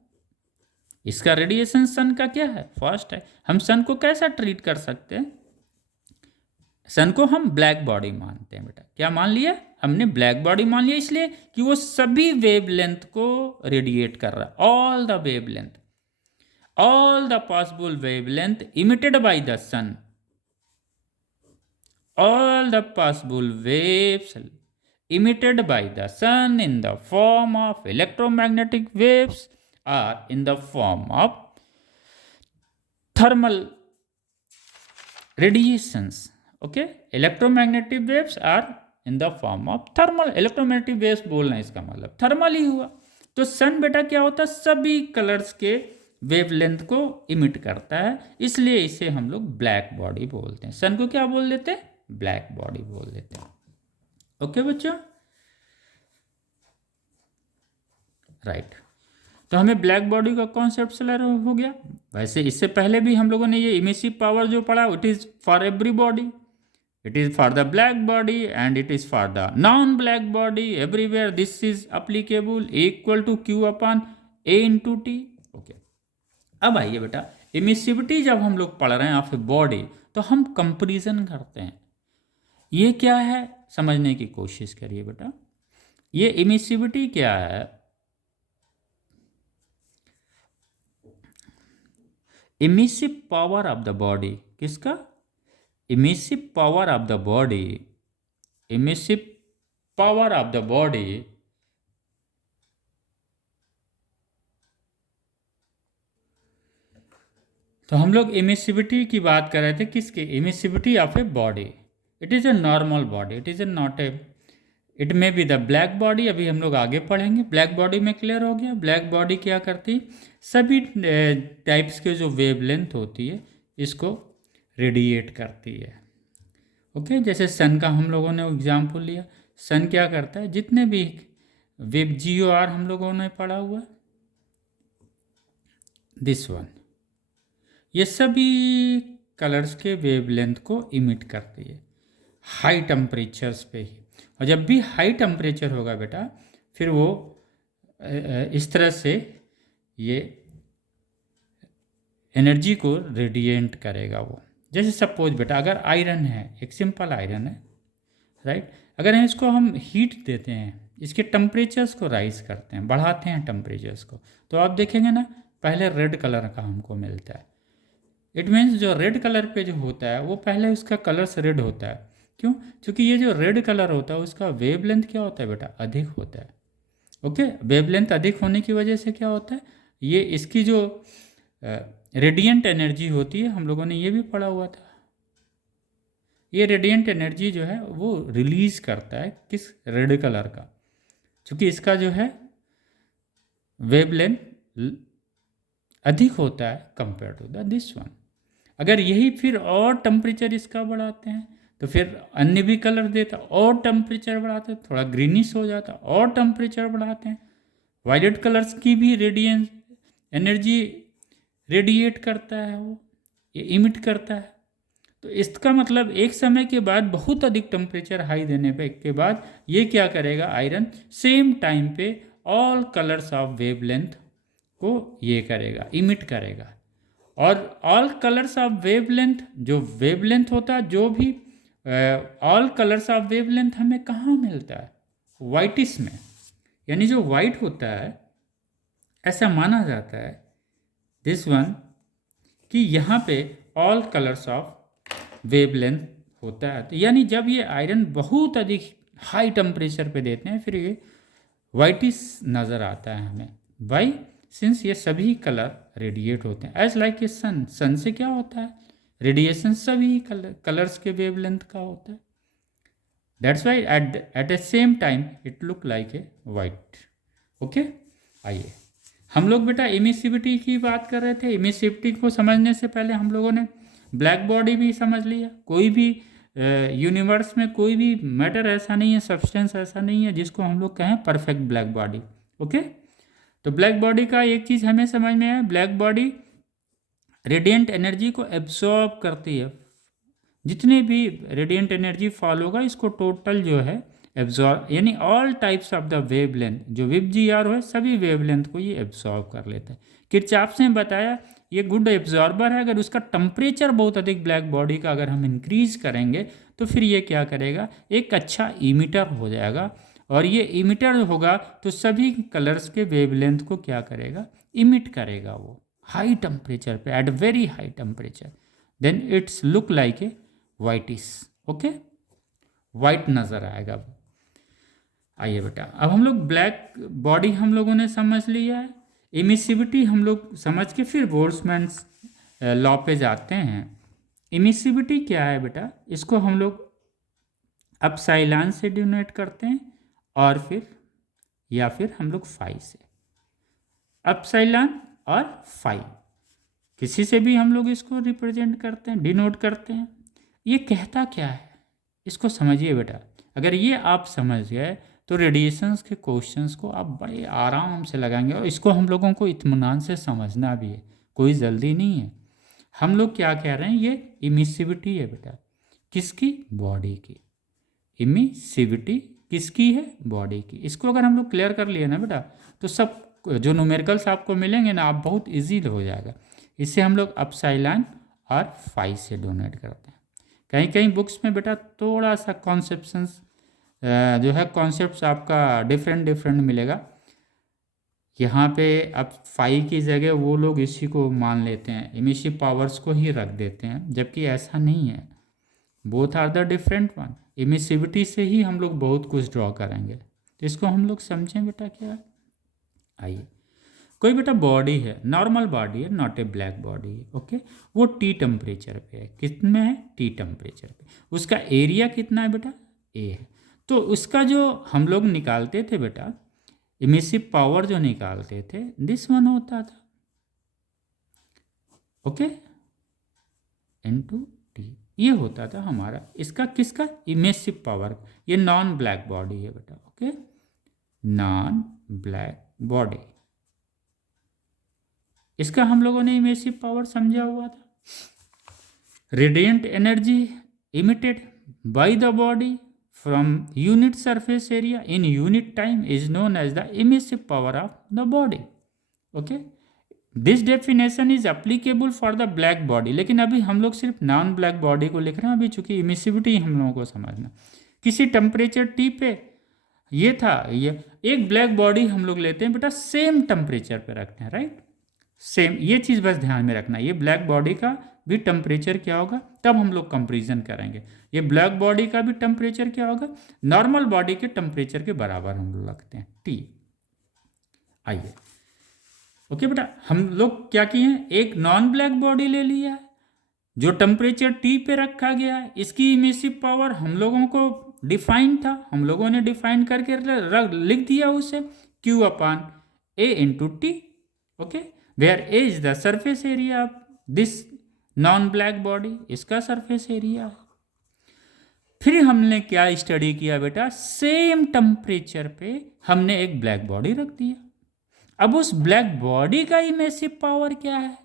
इसका रेडिएशन सन का क्या है? फास्ट है। हम सन को कैसा ट्रीट कर सकते हैं? सन को हम ब्लैक बॉडी मानते हैं बेटा। क्या मान लिया हमने? ब्लैक बॉडी मान लिया, इसलिए कि वो सभी वेवलेंथ को रेडिएट कर रहा है, all the wavelength, all the possible wavelength emitted by the sun, all the possible waves emitted by the sun in the form of electromagnetic waves or in the form of thermal radiations. Okay, electromagnetic waves are in the form of thermal, electromagnetic waves बोलना इसका मतलब thermal ही हुआ। तो सन बेटा क्या होता है? सभी कलर्स के वेवलेंथ को इमिट करता है, इसलिए इसे हम लोग ब्लैक बॉडी बोलते हैं। सन को क्या बोल देते हैं? ब्लैक बॉडी बोल देते हैं। ओके बच्चों, राइट। तो हमें ब्लैक बॉडी का कॉन्सेप्ट क्लियर हो गया। वैसे इससे पहले भी हम लोगों ने ये इमिसिव पावर जो पढ़ा, it is for every body, it is for the black body and it is for the non black body, everywhere this is applicable, equal to q upon a into t। Okay, अब आइए बेटा, emissivity जब हम लोग पढ़ रहे हैं of a body, तो हम कंपैरिजन करते हैं। ये क्या है समझने की कोशिश करिए बेटा। ये इमिसिविटी क्या है? Emissive power of the body, किसका? Emissive power of the body, emissive power of the body तो हम लोग इमिसिविटी की बात कर रहे थे, किसकी? Emissivity of a body. It is a normal body, it is a not a, it may be the black body. अभी हम लोग आगे पढ़ेंगे। ब्लैक बॉडी में क्लियर हो गया। ब्लैक बॉडी क्या करती? सभी टाइप्स के जो वेवलेंथ होती है इसको रेडिएट करती है। ओके, जैसे सन का हम लोगों ने एग्जाम्पल लिया। सन क्या करता है? जितने भी वेव GOR हम लोगों ने पढ़ा हुआ, दिस वन, ये सभी कलर्स के वेवलेंथ को इमिट करती है हाई टेम्परेचर्स पे ही। और जब भी हाई टेम्परेचर होगा बेटा, फिर वो इस तरह से ये एनर्जी को रेडिएंट करेगा वो। जैसे सपोज बेटा, अगर आयरन है, एक सिंपल आयरन है, राइट, अगर इसको हम हीट देते हैं, इसके टेम्परेचर्स को राइज करते हैं, बढ़ाते हैं टेम्परेचर्स को, तो आप देखेंगे ना पहले रेड कलर का हमको मिलता है। इट मीन्स जो रेड कलर पे जो होता है वो पहले उसका कलर्स रेड होता है। क्यों? क्योंकि ये जो रेड कलर होता है उसका वेवलेंथ क्या होता है बेटा? अधिक होता है। ओके, वेवलेंथ अधिक होने की वजह से क्या होता है? ये इसकी जो रेडिएंट एनर्जी होती है, हम लोगों ने ये भी पढ़ा हुआ था, ये रेडिएंट एनर्जी जो है वो रिलीज करता है किस? रेड कलर का। क्योंकि इसका जो है वेवलेंथ अधिक होता है compare to the this one. अगर यही फिर और टेम्परेचर इसका बढ़ाते हैं तो फिर अन्य भी कलर देता, और टेम्परेचर बढ़ाते हैं, थोड़ा ग्रीनिश हो जाता, और टेम्परेचर बढ़ाते हैं। वायलेट कलर्स की भी रेडियंस एनर्जी रेडिएट करता है, वो ये इमिट करता है। तो इसका मतलब एक समय के बाद बहुत अधिक टेम्परेचर हाई देने पे के बाद ये क्या करेगा? आयरन सेम टाइम पे ऑल कलर्स ऑफ वेवलेंथ को ये करेगा, इमिट करेगा। और ऑल कलर्स ऑफ वेवलेंथ, जो वेवलेंथ होता है, जो भी ऑल कलर्स ऑफ वेवलेंथ हमें कहाँ मिलता है? वाइटिस में। यानी जो वाइट होता है, ऐसा माना जाता है दिस वन, कि यहाँ पे ऑल कलर्स ऑफ वेवलेंथ होता है। तो यानी जब ये आयरन बहुत अधिक हाई टेम्परेचर पे देते हैं, फिर ये वाइटिस नज़र आता है हमें। वाई? सिंस ये सभी कलर रेडिएट होते हैं। एज लाइक ए सन, सन से क्या होता है? रेडिएशन सभी कलर्स के वेवलेंथ का होता है। That's why at a same time it look like a white. Okay, आइए हम लोग बेटा इमिसिविटी की बात कर रहे थे। इमिसिविटी को समझने से पहले हम लोगों ने ब्लैक बॉडी भी समझ लिया। कोई भी यूनिवर्स में कोई भी मैटर ऐसा नहीं है, सब्सटेंस ऐसा नहीं है जिसको हम लोग कहें परफेक्ट ब्लैक बॉडी। ओके, तो ब्लैक बॉडी का एक चीज़ हमें समझ में आया, ब्लैक बॉडी रेडिएंट एनर्जी को एब्जॉर्ब करती है। जितने भी रेडिएंट एनर्जी फॉल होगा, इसको टोटल जो है एब्जॉर्ब, यानी all types of the wavelength, जो वेव GR है, सभी वेवलेंथ को ये एब्जॉर्ब कर लेता है। किरचॉफ ने बताया ये गुड एब्जॉर्बर है। अगर उसका टेम्परेचर बहुत अधिक ब्लैक बॉडी का अगर हम इंक्रीज करेंगे तो फिर ये क्या करेगा? एक अच्छा इमिटर हो जाएगा। और ये इमिटर होगा तो सभी कलर्स के वेवलेंथ को क्या करेगा? इमिट करेगा वो हाई टेम्परेचर पे, at very high temperature. Then it's look like a whitish. Okay, white नज़र आएगा वो। आइए बेटा, अब हम लोग ब्लैक बॉडी हम लोगों ने समझ लिया है। इमिसिविटी हम लोग समझ के फिर बोल्ट्जमैन्स लॉ पे जाते हैं। इमिसिविटी क्या है बेटा? इसको हम लोग अपसाइलन से डिनोट करते हैं, और फिर या फिर हम लोग फाई से। अपसाइलन और फाई किसी से भी हम लोग इसको रिप्रेजेंट करते हैं, डिनोट करते हैं। ये कहता क्या है इसको समझिए बेटा। अगर ये आप समझ गए तो रेडिएशंस के क्वेश्चंस को आप बड़े आराम से लगाएंगे। और इसको हम लोगों को इत्मीनान से समझना भी है, कोई जल्दी नहीं है। हम लोग क्या कह रहे हैं? ये इमिसिविटी है बेटा, किसकी? बॉडी की। इमिसिविटी किसकी है? बॉडी की। इसको अगर हम लोग क्लियर कर लिए ना बेटा, तो सब जो न्यूमेरिकल्स आपको मिलेंगे ना, आप बहुत ईजी हो जाएगा। इससे हम लोग अपसाइलन और फाई से डोनेट करते हैं। कहीं कहीं बुक्स में बेटा थोड़ा सा कॉन्सेप्शंस जो है कॉन्सेप्ट्स आपका डिफरेंट मिलेगा। यहाँ पे अब फाई की जगह वो लोग इसी को मान लेते हैं, इमिसिव पावर्स को ही रख देते हैं, जबकि ऐसा नहीं है। Both are the different one. Emissivity से ही हम लोग बहुत कुछ ड्रॉ करेंगे, तो इसको हम लोग समझें बेटा क्या है। आइए, कोई बेटा बॉडी है, नॉर्मल बॉडी है, नॉट ए ब्लैक बॉडी है, ओके। वो टी टेम्परेचर पे है। कितने है? टी टेम्परेचर पे। उसका एरिया कितना है बेटा? ए है। तो उसका जो हम लोग निकालते थे बेटा, इमिसिव पावर जो निकालते थे, दिस वन होता था, ओके, इनटू टी। ये होता था हमारा, इसका किसका? Emissive power. ये नॉन ब्लैक बॉडी है बेटा, ओके, नॉन ब्लैक बॉडी। इसका हम लोगों ने इमिसिव पावर समझा हुआ था। Radiant energy emitted by the body from unit surface area in unit time is known as the emissive power of the body, okay. This definition is applicable for the black body, लेकिन अभी हम लोग सिर्फ non black body को लिख रहे हैं अभी, चूंकि इमिसिविटी हम लोगों को समझना। किसी टेम्परेचर टी पे ये था, ये एक ब्लैक बॉडी हम लोग लेते हैं बेटा, सेम टेम्परेचर पे रखते हैं, राइट, सेम। ये चीज़ बस ध्यान में रखना, ये ब्लैक बॉडी का भी टेम्परेचर क्या होगा, तब हम लोग कंपेरिजन करेंगे। ये ब्लैक बॉडी का भी टेम्परेचर क्या होगा? नॉर्मल बॉडी के टेम्परेचर के बराबर हम लोग रखते हैं, टी। आइए, ओके बेटा, हम लोग क्या किए हैं, एक नॉन ब्लैक बॉडी ले लिया है जो टेम्परेचर टी पे रखा गया है। इसकी इमिसिव पावर हम लोगों को डिफाइन था, हम लोगों ने डिफाइन करके लिख दिया उसे, Q upon A into T, okay, where A is the surface area of this non black body, इसका सरफेस एरिया है। फिर हमने क्या स्टडी किया बेटा, सेम टेम्परेचर पे हमने एक ब्लैक बॉडी रख दिया। अब उस ब्लैक बॉडी का इमिसिव पावर क्या है,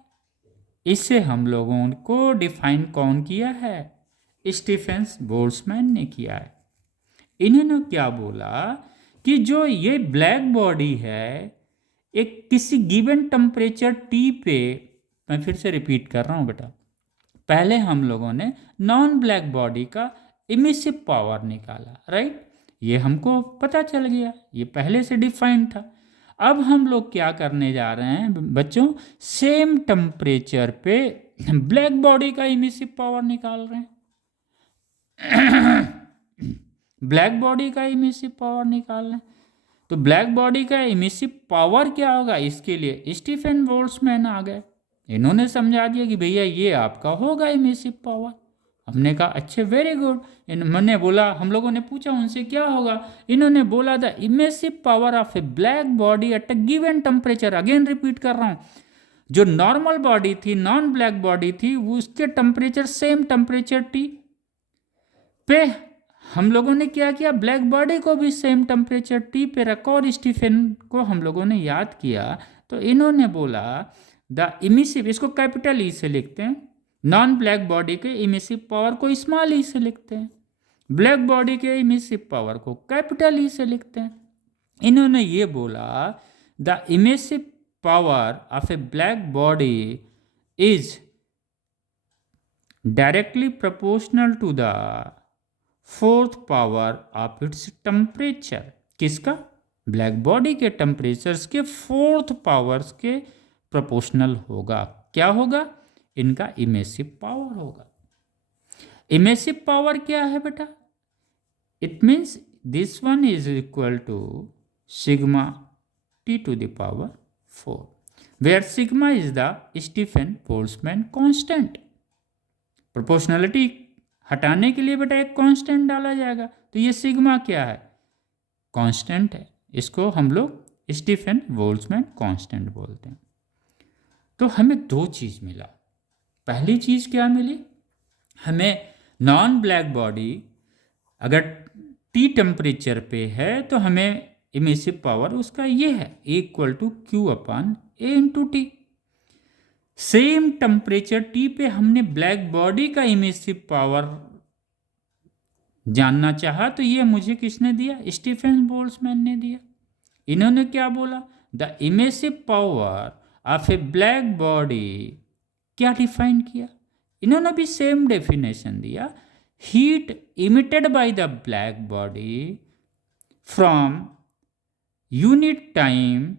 इससे हम लोगों को डिफाइन कौन किया है? स्टीफन बोल्ट्जमैन ने किया है। इन्होंने क्या बोला कि जो ये ब्लैक बॉडी है, एक किसी गिवन टेम्परेचर टी पे, मैं फिर से रिपीट कर रहा हूँ बेटा, पहले हम लोगों ने नॉन ब्लैक बॉडी का इमिसिव पावर निकाला, राइट, ये हमको पता चल गया, ये पहले से डिफाइंड था। अब हम लोग क्या करने जा रहे हैं बच्चों, सेम टेम्परेचर पे ब्लैक बॉडी का इमिसिव पावर निकाल रहे हैं। ब्लैक बॉडी का इमिसिव पावर निकाल रहे हैं, तो ब्लैक बॉडी का इमिसिव पावर क्या होगा, इसके लिए स्टीफन बोल्ट्जमैन आ गए। इन्होंने समझा दिया कि भैया ये आपका होगा इमिसिव पावर। हमने कहा अच्छे, वेरी गुड। इन्होंने बोला, हम लोगों ने पूछा उनसे क्या होगा, इन्होंने बोला the emissive power of a black body at a given temperature. Again repeat कर रहा हूँ, जो नॉर्मल बॉडी थी, नॉन ब्लैक बॉडी थी, वो उसके टेम्परेचर सेम टेम्परेचर टी पे हम लोगों ने क्या किया, ब्लैक बॉडी को भी सेम टेम्परेचर टी पे रखा और स्टीफन को हम लोगों ने याद किया। तो इन्होंने बोला द इमिसिव, इसको कैपिटल ई से लिखते हैं, नॉन ब्लैक बॉडी के इमिसिव पावर को स्मॉल ई से लिखते हैं, ब्लैक बॉडी के इमिसिव पावर को कैपिटल ई से लिखते हैं। इन्होंने ये बोला the emissive power of a black body is directly proportional to the fourth power of its temperature. किसका? ब्लैक बॉडी के टेम्परेचर्स के फोर्थ पावर्स के प्रोपोर्शनल होगा। क्या होगा? इनका इमिसिव पावर होगा। इमिसिव पावर क्या है बेटा? It means this one is equal to sigma T to the power 4, where sigma is the Stefan Boltzmann constant. Proportionality हटाने के लिए बेटा एक कांस्टेंट डाला जाएगा, तो ये सिग्मा क्या है? कांस्टेंट है। इसको हम लोग स्टीफन बोल्ट्जमैन कांस्टेंट बोलते हैं। तो हमें दो चीज़ मिला। पहली चीज़ क्या मिली? हमें नॉन ब्लैक बॉडी अगर टी टेम्परेचर पे है तो हमें इमिसिव पावर उसका ये है, equal to Q upon A into T. Same temperature T पे हमने ब्लैक बॉडी का इमिसिव पावर जानना चाहा, तो ये मुझे किसने दिया? स्टीफन बोल्ट्जमैन ने दिया। इन्होंने क्या बोला? The emissive power of a black body क्या डिफाइन किया? इन्होंने भी सेम डेफिनेशन दिया, heat emitted by the black body from unit time,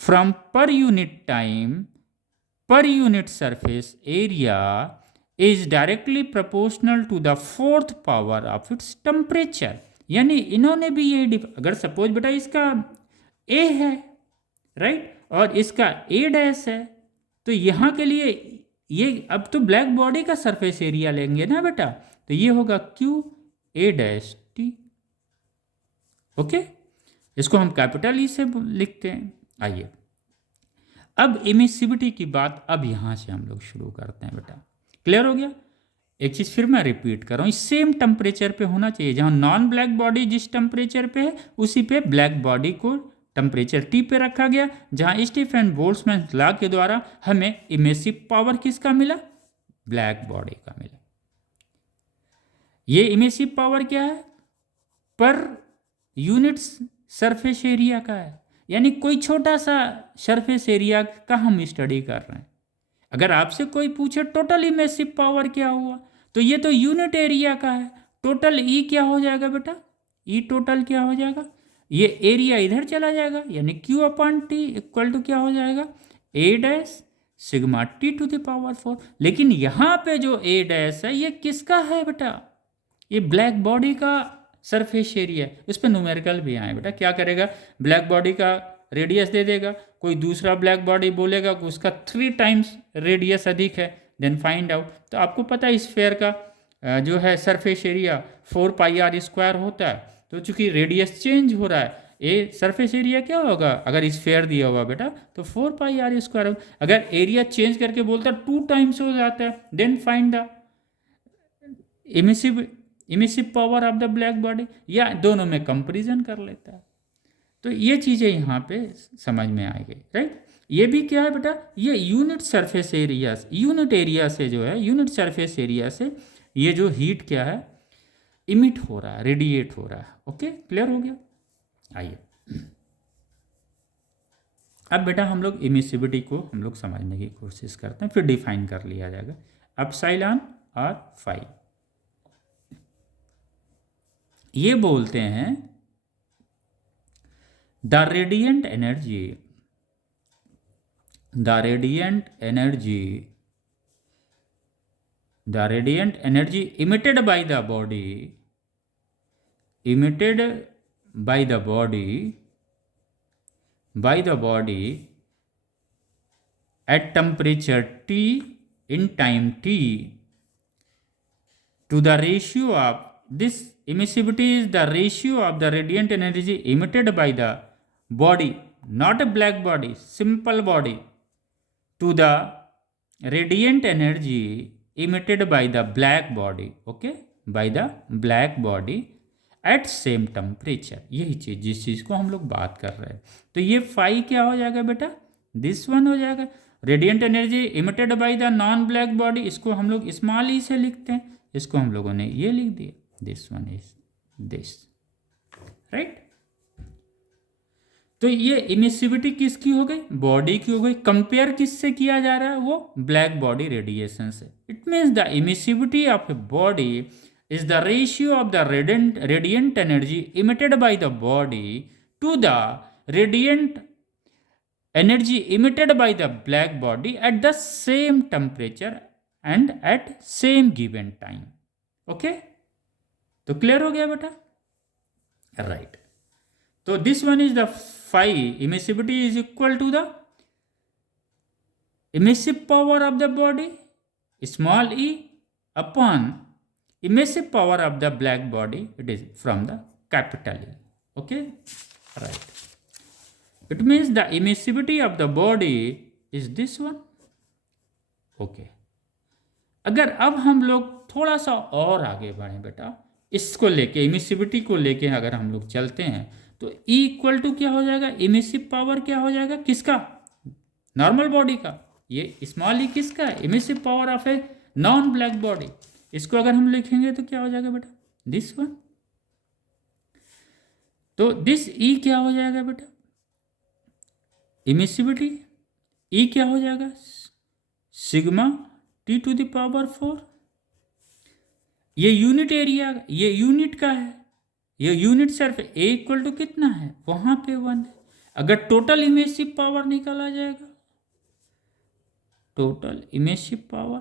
from per unit time per unit surface area is directly proportional to the fourth power of its temperature। यानी इन्होंने भी ये अगर सपोज बेटा इसका A है right और इसका A डैश है, तो यहाँ के लिए ये अब तो ब्लैक बॉडी का सरफेस एरिया लेंगे ना बेटा, तो ये होगा Q A dash T। Okay, इसको हम कैपिटल ई से लिखते हैं। आइए अब इमिसिविटी की बात अब यहाँ से हम लोग शुरू करते हैं बेटा। क्लियर हो गया? एक चीज़ फिर मैं रिपीट कर रहा हूँ, सेम टेम्परेचर पे होना चाहिए। जहाँ नॉन ब्लैक बॉडी जिस टेम्परेचर पे है उसी पे ब्लैक बॉडी को टेम्परेचर T पे रखा गया। जहाँ स्टीफन बोल्ट्जमैन लॉ के द्वारा हमें इमिसिव पावर किसका मिला? ब्लैक बॉडी का मिला। ये इमिसिव पावर क्या है? पर यूनिट सरफेस एरिया का है, यानी कोई छोटा सा सरफेस एरिया का हम स्टडी कर रहे हैं। अगर आपसे कोई पूछे टोटल इमिसिव पावर क्या हुआ, तो ये तो यूनिट एरिया का है। टोटल ई क्या हो जाएगा बेटा? ई टोटल क्या हो जाएगा? ये एरिया इधर चला जाएगा, यानी Q upon T equal to क्या हो जाएगा? A dash sigma T to the power 4। लेकिन यहाँ पे जो ए डैश है ये किसका है बेटा? ये ब्लैक बॉडी का सरफेस एरिया, इस पर न्यूमेरिकल भी आए बेटा। क्या करेगा? ब्लैक बॉडी का रेडियस दे देगा, कोई दूसरा ब्लैक बॉडी बोलेगा कि उसका 3 टाइम्स रेडियस अधिक है, देन फाइंड आउट। तो आपको पता है स्फेयर का जो है surface area 4 pi are square होता है। तो चूंकि रेडियस चेंज हो रहा है, ये सरफेस एरिया क्या होगा? अगर स्फेयर दिया हुआ बेटा तो 4 पाई आर स्क्वायर। अगर एरिया चेंज करके बोलता 2 टाइम्स हो जाता है, then find the emissive power of the black body, या दोनों में कंपैरिजन कर लेता है। तो ये चीज़ें यहाँ पे समझ में आ गई राइट। ये भी क्या है बेटा? ये unit surface area, unit area से जो है, यूनिट सरफेस एरिया से ये जो हीट क्या है इमिट हो रहा है, रेडिएट हो रहा है। ओके, क्लियर हो गया? आइए अब बेटा हम लोग इमिसिविटी को हम लोग समझने की कोशिश करते हैं, फिर डिफाइन कर लिया जाएगा एप्सिलॉन और फाई। ये बोलते हैं the radiant energy, the radiant energy, the radiant energy emitted by the body, emitted by the body, by the body at temperature T in time T to the ratio of this emissivity is the ratio of the radiant energy emitted by the body, not a black body, simple body, to the radiant energy emitted by the black body, okay, by the black body at same temperature. यही चीज़ जिस चीज़ को हम लोग बात कर रहे हैं। तो ये फाई क्या हो जाएगा बेटा? दिस वन हो जाएगा, radiant energy emitted by the non black body. इसको हम लोग स्मॉल ई से लिखते हैं, इसको हम लोगों ने ये लिख दिया, this one is this right. तो ये इमिसिविटी किसकी हो गई? बॉडी की हो गई। कंपेयर किससे किया जा रहा है? वो ब्लैक बॉडी रेडिएशन से। It means the emissivity of a body is the ratio of the radiant energy emitted by the body to the radiant energy emitted by the black body at the same temperature and at same given time. Okay? तो clear हो गया बेटा? Right. तो this one is the phi emissivity is equal to the emissive power of the body small e upon emissive power of the black body, it is from the capital E. Okay, right. It means the emissivity of the body is this one. Okay. अगर अब हम लोग थोड़ा सा और आगे बढ़ें बेटा, इसको लेके इमिसिविटी को लेके अगर हम लोग चलते हैं तो E इक्वल टू क्या हो जाएगा? इमिसिव पावर क्या हो जाएगा? किसका? नॉर्मल बॉडी का। ये स्मॉल ई किसका है? Emissive power of a non black body. इसको अगर हम लिखेंगे तो क्या हो जाएगा बेटा? This one. तो दिस ई क्या हो जाएगा बेटा? इमिसिविटी। ई क्या हो जाएगा? Sigma T⁴। ये यूनिट एरिया, ये यूनिट का है, ये unit surface A equal to कितना है, वहां पे 1 है। अगर टोटल इमेसिव पावर निकाला जाएगा, टोटल इमेसिव पावर,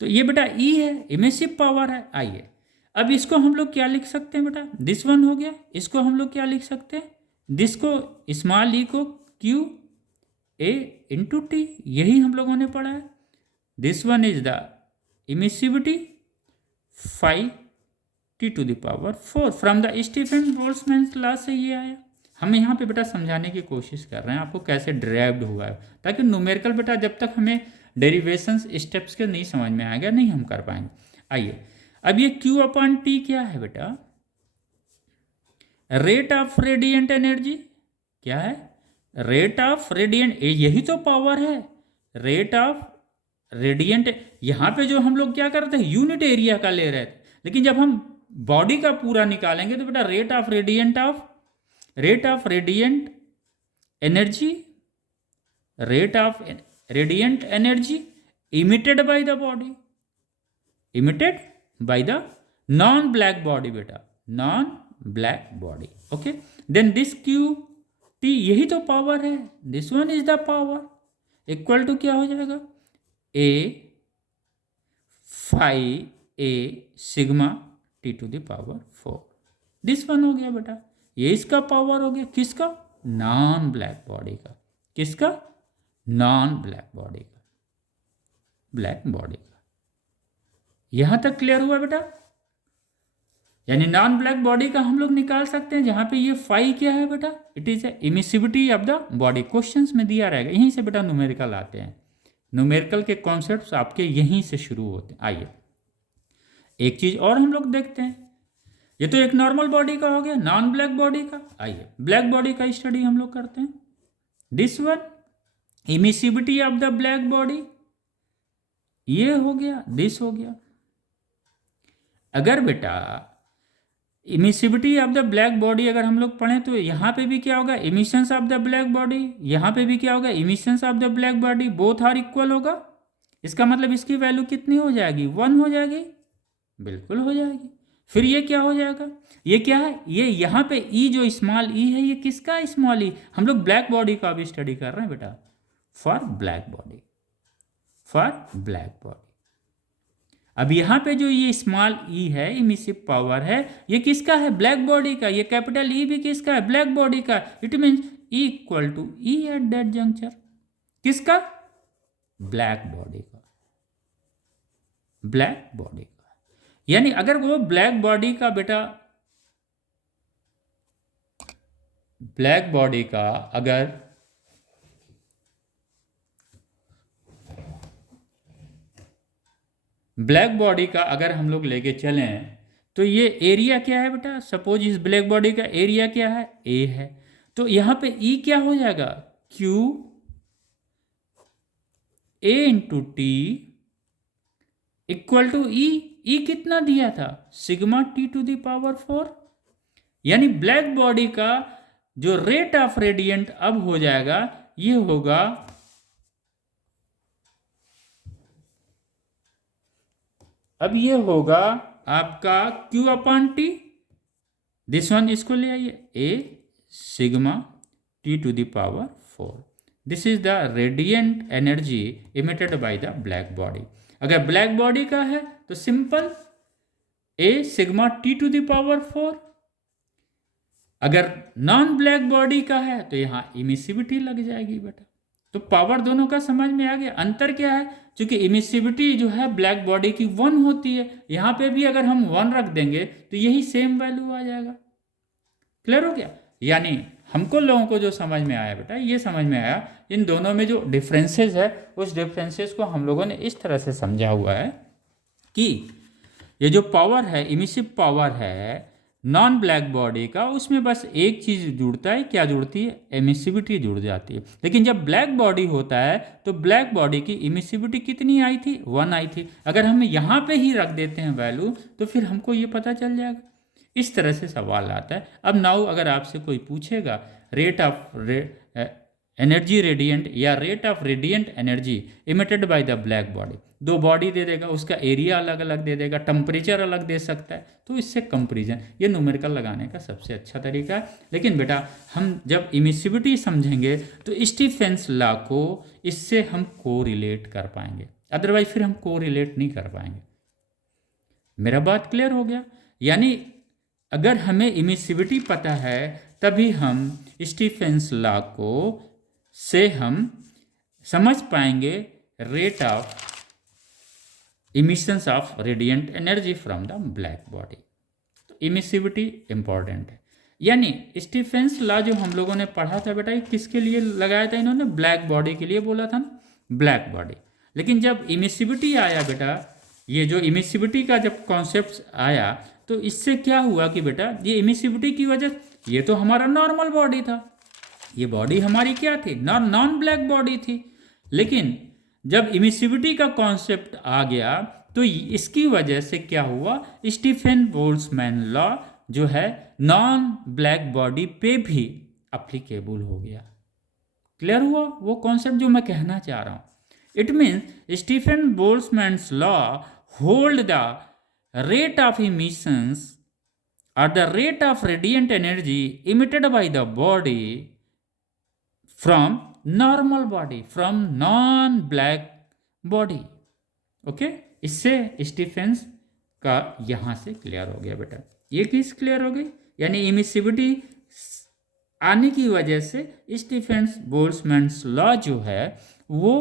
तो ये बेटा E है, इमेसिव पावर है। आइए अब इसको हम लोग क्या लिख सकते हैं बेटा, दिस वन हो गया। इसको हम लोग क्या लिख सकते हैं, दिस को स्मॉल ई को Q A इंटू टी, यही हम लोगों ने पढ़ा है। This one is the emissivity 5T⁴ from the Stefan Boltzmann law से ये आया। हम यहाँ पे बेटा समझाने की कोशिश कर रहे हैं आपको कैसे ड्राइव्ड हुआ है, ताकि न्यूमेरिकल बेटा जब तक हमें डेरिवेशंस स्टेप्स के नहीं समझ में आएगा नहीं हम कर पाएंगे। आइए अब ये Q/T क्या है बेटा, रेट ऑफ रेडिएंट एनर्जी। क्या है, रेट ऑफ रेडिएंट, यही तो पावर है, रेट ऑफ रेडिएंट। यहाँ पे जो हम लोग क्या करते हैं, यूनिट एरिया का ले रहे थे, लेकिन जब हम बॉडी का पूरा निकालेंगे तो बेटा rate of radiant energy, rate of radiant energy emitted by the body, emitted by the non black body बेटा, non black body. Okay, then this Q/T यही तो पावर है, this one is the power equal to क्या हो जाएगा, A 5A sigma T⁴। This one हो गया बेटा, ये इसका पावर हो गया, किसका, नॉन ब्लैक बॉडी का, किसका, नॉन ब्लैक बॉडी का, ब्लैक बॉडी का। यहां तक क्लियर हुआ बेटा, यानी नॉन ब्लैक बॉडी का हम लोग निकाल सकते हैं, जहां पे ये 5 क्या है बेटा, it is emissivity of the body. Questions में दिया रहेगा, यहीं से बेटा न्यूमेरिकल आते हैं, न्यूमेरिकल के कॉन्सेप्ट्स आपके यहीं से शुरू होते हैं। आइए एक चीज और हम लोग देखते हैं, ये तो एक नॉर्मल बॉडी का हो गया, नॉन ब्लैक बॉडी का। आइए ब्लैक बॉडी का स्टडी हम लोग करते हैं। This one emissivity of the black body, ये हो गया, दिस हो गया। अगर बेटा emissivity of the black body अगर हम लोग पढ़ें तो यहाँ पे भी क्या होगा, emissions of the black body, यहाँ पे भी क्या होगा, emissions of the black body, both are equal होगा। इसका मतलब इसकी वैल्यू कितनी हो जाएगी, 1 हो जाएगी, बिल्कुल हो जाएगी। फिर ये क्या हो जाएगा, ये क्या है, ये यहाँ पे E जो स्मॉल E है, ये किसका स्मॉल E, हम लोग ब्लैक बॉडी का भी स्टडी कर रहे हैं बेटा, for black body, for black body. अब यहाँ पे जो ये स्मॉल E है, इमिसिव पावर है, ये किसका है, ब्लैक बॉडी का। ये कैपिटल E भी किसका है, ब्लैक बॉडी का। It means E equal to E at that juncture, किसका, ब्लैक बॉडी का, ब्लैक बॉडी का। यानी अगर वो ब्लैक बॉडी का बेटा, ब्लैक बॉडी का अगर ब्लैक बॉडी का अगर हम लोग लेके चलें तो ये एरिया क्या है बेटा, सपोज इस ब्लैक बॉडी का एरिया क्या है, A है, तो यहाँ पे E क्या हो जाएगा, Q A into T equal to E कितना दिया था, सिग्मा T⁴। यानी ब्लैक बॉडी का जो रेट ऑफ रेडिएंट अब हो जाएगा, ये होगा अब ये होगा आपका Q/T, दिस वन, इसको ले आइए, A sigma T⁴। This is the radiant energy emitted by the black body. अगर ब्लैक बॉडी का है तो सिंपल A सिग्मा T⁴। अगर नॉन ब्लैक बॉडी का है तो यहाँ इमिसिविटी लग जाएगी बेटा। तो पावर दोनों का समझ में आ गया। अंतर क्या है, क्योंकि इमिसिविटी जो है ब्लैक बॉडी की 1 होती है, यहाँ पे भी अगर हम 1 रख देंगे तो यही सेम वैल्यू आ जाएगा। क्लियर हो गया। यानी हमको लोगों को जो समझ में आया बेटा, ये समझ में आया इन दोनों में जो डिफरेंसेस है, उस डिफरेंसेस को हम लोगों ने इस तरह से समझा हुआ है कि ये जो पावर है, इमिसिव पावर है नॉन ब्लैक बॉडी का, उसमें बस एक चीज़ जुड़ता है, क्या जुड़ती है, एमिसिविटी जुड़ जाती है। लेकिन जब ब्लैक बॉडी होता है तो ब्लैक बॉडी की इमिसिविटी कितनी आई थी, 1 आई थी। अगर हम यहाँ पे ही रख देते हैं वैल्यू तो फिर हमको ये पता चल जाएगा। इस तरह से सवाल आता है। अब नाउ अगर आपसे कोई पूछेगा रेट ऑफ एनर्जी रेडिएंट या rate of radiant energy emitted by the black body. दो बॉडी दे देगा, उसका एरिया अलग अलग दे देगा, टेम्परेचर अलग दे सकता है, तो इससे कंपेरिजन, ये न्यूमेरिकल लगाने का सबसे अच्छा तरीका है। लेकिन बेटा हम जब इमिसिविटी समझेंगे तो स्टीफेंस लॉ को इससे हम को रिलेट कर पाएंगे, अदरवाइज फिर हम को रिलेट नहीं कर पाएंगे। मेरा बात क्लियर हो गया? यानी अगर हमें इमिसिविटी पता है तभी हम स्टीफेंस लॉ को से हम समझ पाएंगे rate of emissions of radiant energy from the black body. तो इमिसिविटी इंपॉर्टेंट है। यानी स्टीफेंस लॉ जो हम लोगों ने पढ़ा था बेटा, ये किसके लिए लगाया था इन्होंने? ब्लैक बॉडी के लिए बोला था ना, ब्लैक बॉडी। लेकिन जब इमिसिविटी आया बेटा, ये जो इमिसिविटी का जब कॉन्सेप्ट आया तो इससे क्या हुआ कि बेटा ये इमिसिविटी की वजह, ये तो हमारा नॉर्मल बॉडी था, ये बॉडी हमारी क्या थी? नॉन ब्लैक बॉडी थी। लेकिन जब इमिसिविटी का कॉन्सेप्ट आ गया तो इसकी वजह से क्या हुआ? स्टीफन बोल्ट्जमैन लॉ जो है नॉन ब्लैक बॉडी पे भी अप्लीकेबल हो गया। क्लियर हुआ वो कॉन्सेप्ट जो मैं कहना चाह रहा हूं? It means Stefan Boltzmann's law hold the rate of emissions or the rate of radiant energy emitted by the body from normal body, from non-black body. Okay, इससे स्टीफेंस का यहाँ से क्लियर हो गया बेटा। ये किस क्लियर हो गई? यानी इमिसिविटी आने की वजह से स्टीफेंस बोल्ट्जमैन्स लॉ जो है वो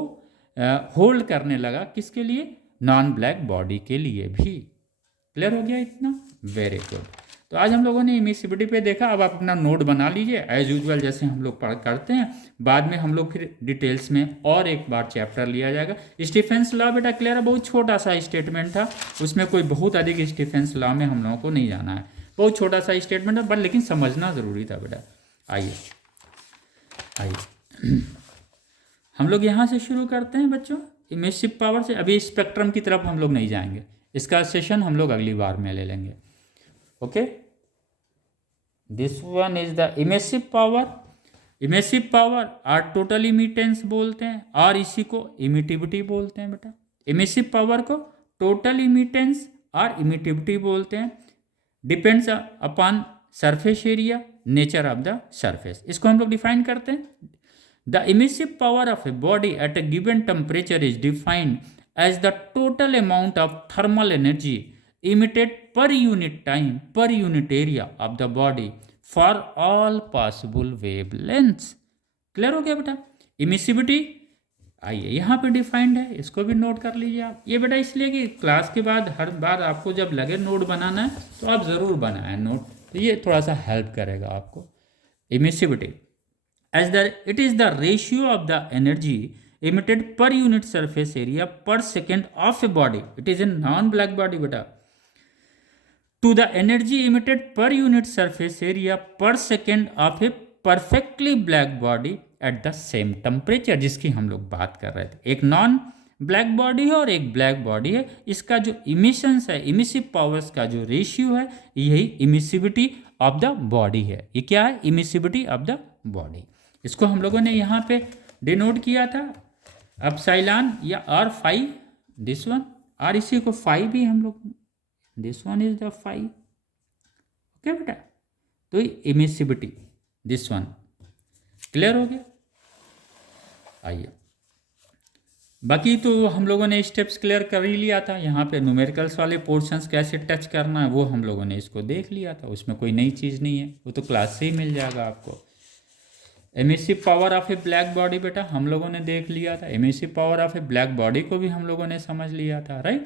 होल्ड करने लगा, किसके लिए? नॉन ब्लैक बॉडी के लिए भी। क्लियर हो गया इतना? Very good. तो आज हम लोगों ने इमिसिविटी पे देखा। अब आप अपना नोट बना लीजिए एज यूजुअल, जैसे हम लोग पढ़ करते हैं। बाद में हम लोग फिर डिटेल्स में और एक बार चैप्टर लिया जाएगा। स्टीफेंस लॉ बेटा क्लियर है? बहुत छोटा सा स्टेटमेंट था, उसमें कोई बहुत अधिक स्टीफेंस लॉ में हम लोगों को नहीं जाना है, बहुत छोटा सा स्टेटमेंट है, बट लेकिन समझना ज़रूरी था बेटा। आइए हम लोग यहाँ से शुरू करते हैं बच्चों, इमिसिव पावर से। अभी स्पेक्ट्रम की तरफ हम लोग नहीं जाएंगे, इसका सेशन हम लोग अगली बार में ले लेंगे। Okay, this one is the emissive power. Emissive power और टोटल इमिटेंस बोलते हैं, और इसी को इमिटिविटी बोलते हैं बेटा। इमिसिव पावर को टोटल इमिटेंस और इमिटिविटी बोलते हैं। Depends upon surface area, nature of the surface. इसको हम लोग डिफाइन करते हैं। The emissive power of a body at a given temperature is defined as the total amount of thermal energy emitted per unit time per unit area of the body for all possible wavelengths. Clear हो गया बेटा? Emissivity आइए यहाँ पे defined है, इसको भी note कर लीजिए आप। ये बेटा इसलिए कि क्लास के बाद हर बार आपको जब लगे नोट बनाना है तो आप ज़रूर बनाएं नोट, तो ये थोड़ा सा हेल्प करेगा आपको। Emissivity as the it is the ratio of the energy emitted per unit surface area per second of a body, it is a non-black body beta, to the energy emitted per unit surface area per second of a perfectly black body at the same temperature, जिसकी हम लोग बात कर रहे थे। एक non black body है और एक ब्लैक बॉडी है, इसका जो इमिशंस है, इमिसिव पावर्स का जो रेशियो है, यही इमिसिविटी ऑफ द बॉडी है। ये क्या है? Emissivity of the body. इसको हम लोगों ने यहाँ पे डिनोट किया था एप्सिलॉन या आर फाइव, दिस वन, और इसी को फाइव भी हम लोग, this one is the five. Okay बेटा, तो इमिसिविटी दिस वन क्लियर हो गया। आइए, बाकी तो हम लोगों ने स्टेप्स क्लियर कर ही लिया था। यहाँ पे न्यूमेरिकल्स वाले पोर्शंस कैसे टच करना है वो हम लोगों ने इसको देख लिया था, उसमें कोई नई चीज़ नहीं है, वो तो क्लास से ही मिल जाएगा आपको। Emissive power of a black body बेटा हम लोगों ने देख लिया था। Emissive power of a black body को भी हम लोगों ने समझ लिया था, right.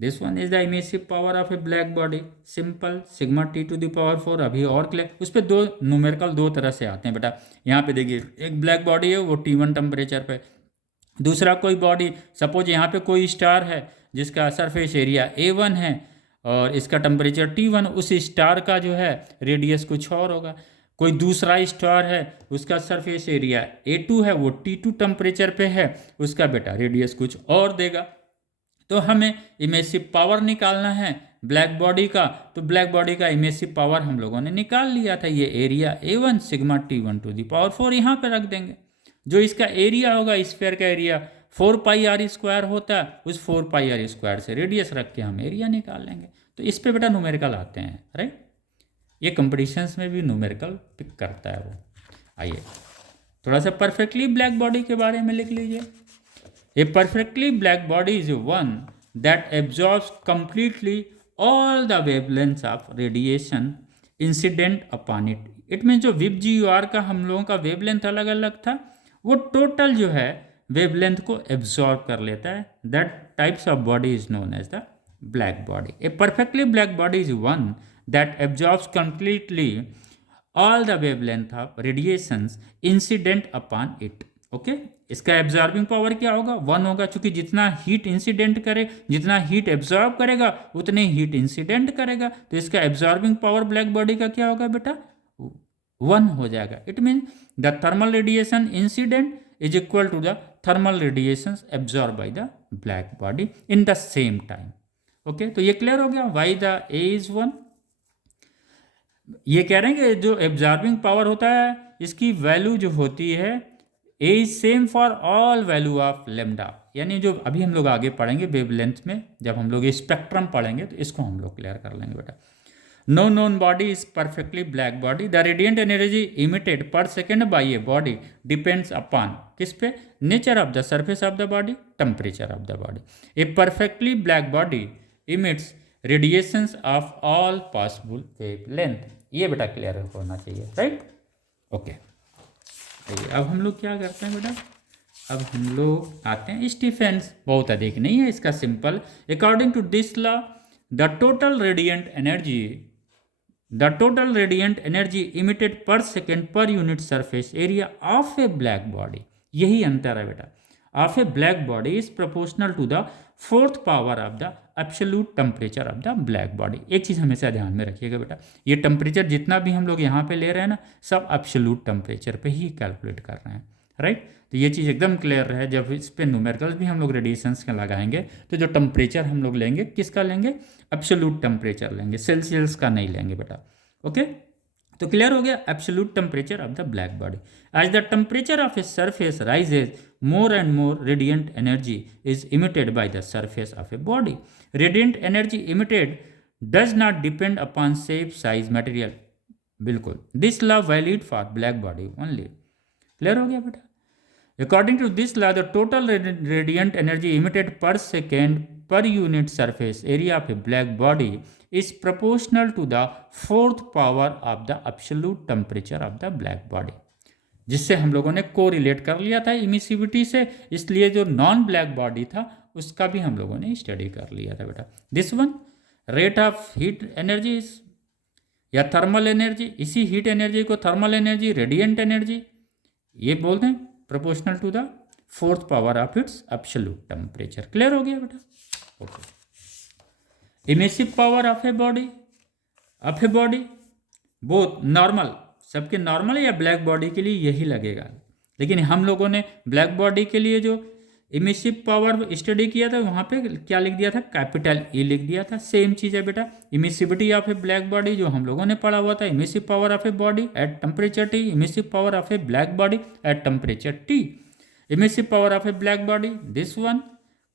This one is the emissive power of a black body, simple, sigma T to the power 4। अभी और क्लियर, उस पर दो न्यूमेरिकल दो तरह से आते हैं बेटा। यहाँ पे देखिए, एक ब्लैक बॉडी है वो T1 टेम्परेचर पे, दूसरा कोई बॉडी, सपोज यहाँ पे कोई स्टार है जिसका सरफेस एरिया A1 है और इसका टेम्परेचर T1, उस स्टार का जो है रेडियस कुछ और होगा। कोई दूसरा स्टार है उसका सरफेस एरिया A2 है, वो T2 टेम्परेचर पे है, उसका बेटा रेडियस कुछ और देगा। तो हमें इमेसिव पावर निकालना है ब्लैक बॉडी का, तो ब्लैक बॉडी का इमेसिव पावर हम लोगों ने निकाल लिया था। ये area A1 sigma T1 to the power 4 यहाँ पे रख देंगे। जो इसका एरिया होगा स्फीयर का एरिया 4πr² होता है, उस 4πr² से रेडियस रख के हम एरिया निकाल लेंगे। तो इस पे बेटा न्यूमेरिकल आते हैं, राइट। ये कंपटीशंस में भी न्यूमेरिकल पिक करता है वो। आइए थोड़ा सा परफेक्टली ब्लैक बॉडी के बारे में लिख लीजिए। A perfectly black body is one that absorbs completely all the wavelengths of radiation incident upon it. It mean जो विप जी यू आर का हम लोगों का वेवलेंथ अलग अलग था, वो टोटल जो है वेवलेंथ को एब्जॉर्ब कर लेता है। That types of body is known as the black body. A perfectly black body is one that absorbs completely all the wavelength of radiations incident upon it. Okay, इसका absorbing power क्या होगा? 1 होगा, क्योंकि जितना heat incident करे, जितना heat absorb करेगा उतने हीट इंसिडेंट करेगा। तो इसका एब्जॉर्बिंग पावर ब्लैक बॉडी का क्या होगा बेटा? 1 हो जाएगा। It mean the thermal radiation incident is equal to the thermal radiation absorb by the black body in the same time. Okay, तो ये क्लियर हो गया वाई द ए इज 1। ये कह रहे हैं कि जो एब्जॉर्बिंग पावर होता है इसकी वैल्यू जो होती है A is same for all value of lambda. यानी जो अभी हम लोग आगे पढ़ेंगे वेवलेंथ में, जब हम लोग ये स्पेक्ट्रम पढ़ेंगे तो इसको हम लोग क्लियर कर लेंगे बेटा। No known body is perfectly black body. The radiant energy emitted per second by a body depends upon किस पे? Nature of the surface of the body, temperature of the body. A perfectly black body emits radiations of all possible wavelength. ये बेटा clear होना चाहिए, right. Okay, अब हम लोग क्या करते हैं बेटा? अब हम लोग आते हैं स्टीफेंस। बहुत अधिक नहीं है, इसका simple. According to this law the total radiant energy emitted per second per unit surface area of a black body, यही अंतर है बेटा, of a black body is proportional to the 4th power of the absolute temperature of the black body. एक चीज़ हमेशा ध्यान में रखिएगा बेटा, ये टेम्परेचर जितना भी हम लोग यहाँ पे ले रहे हैं ना, सब एब्सोल्यूट टेम्परेचर पे ही कैलकुलेट कर रहे हैं, राइट। तो ये चीज़ एकदम क्लियर है। जब इस पे न्यूमेरिकल्स भी हम लोग रेडिएशंस का लगाएंगे तो जो टेम्परेचर हम लोग लेंगे किसका लेंगे? एब्सोल्यूट टेम्परेचर लेंगे, सेल्सियस का नहीं लेंगे बेटा। ओके, तो क्लियर हो गया absolute temperature of the black body. As the temperature of a surface rises more and more radiant energy is emitted by the surface of a body. Radiant energy emitted does not depend upon shape, size, material. बिल्कुल, this law valid for black body only. Clear हो गया बेटा? According to this law, the total radiant energy emitted per second per unit surface area of a black body is proportional to the 4th power of the absolute temperature of the black body. जिससे हम लोगों ने को relate कर लिया था emissivity से, इसलिए जो नॉन ब्लैक बॉडी था उसका भी हम लोगों ने स्टडी कर लिया था बेटा। This one rate of heat energy या थर्मल एनर्जी, इसी हीट एनर्जी को थर्मल एनर्जी, रेडिएंट एनर्जी ये बोलते हैं, proportional to the 4th power of its absolute temperature. Clear हो गया बेटा? Okay, emissive power of a body both normal, सबके नॉर्मल या ब्लैक बॉडी के लिए यही लगेगा, लेकिन हम लोगों ने ब्लैक बॉडी के लिए जो इमिसिव पावर स्टडी किया था वहाँ पे क्या लिख दिया था? कैपिटल ई लिख दिया था। सेम चीज़ है बेटा, emissivity of a black body जो हम लोगों ने पढ़ा हुआ था, emissive power of a body at temperature T, emissive power of a black body at temperature T. Emissive power of a black body this one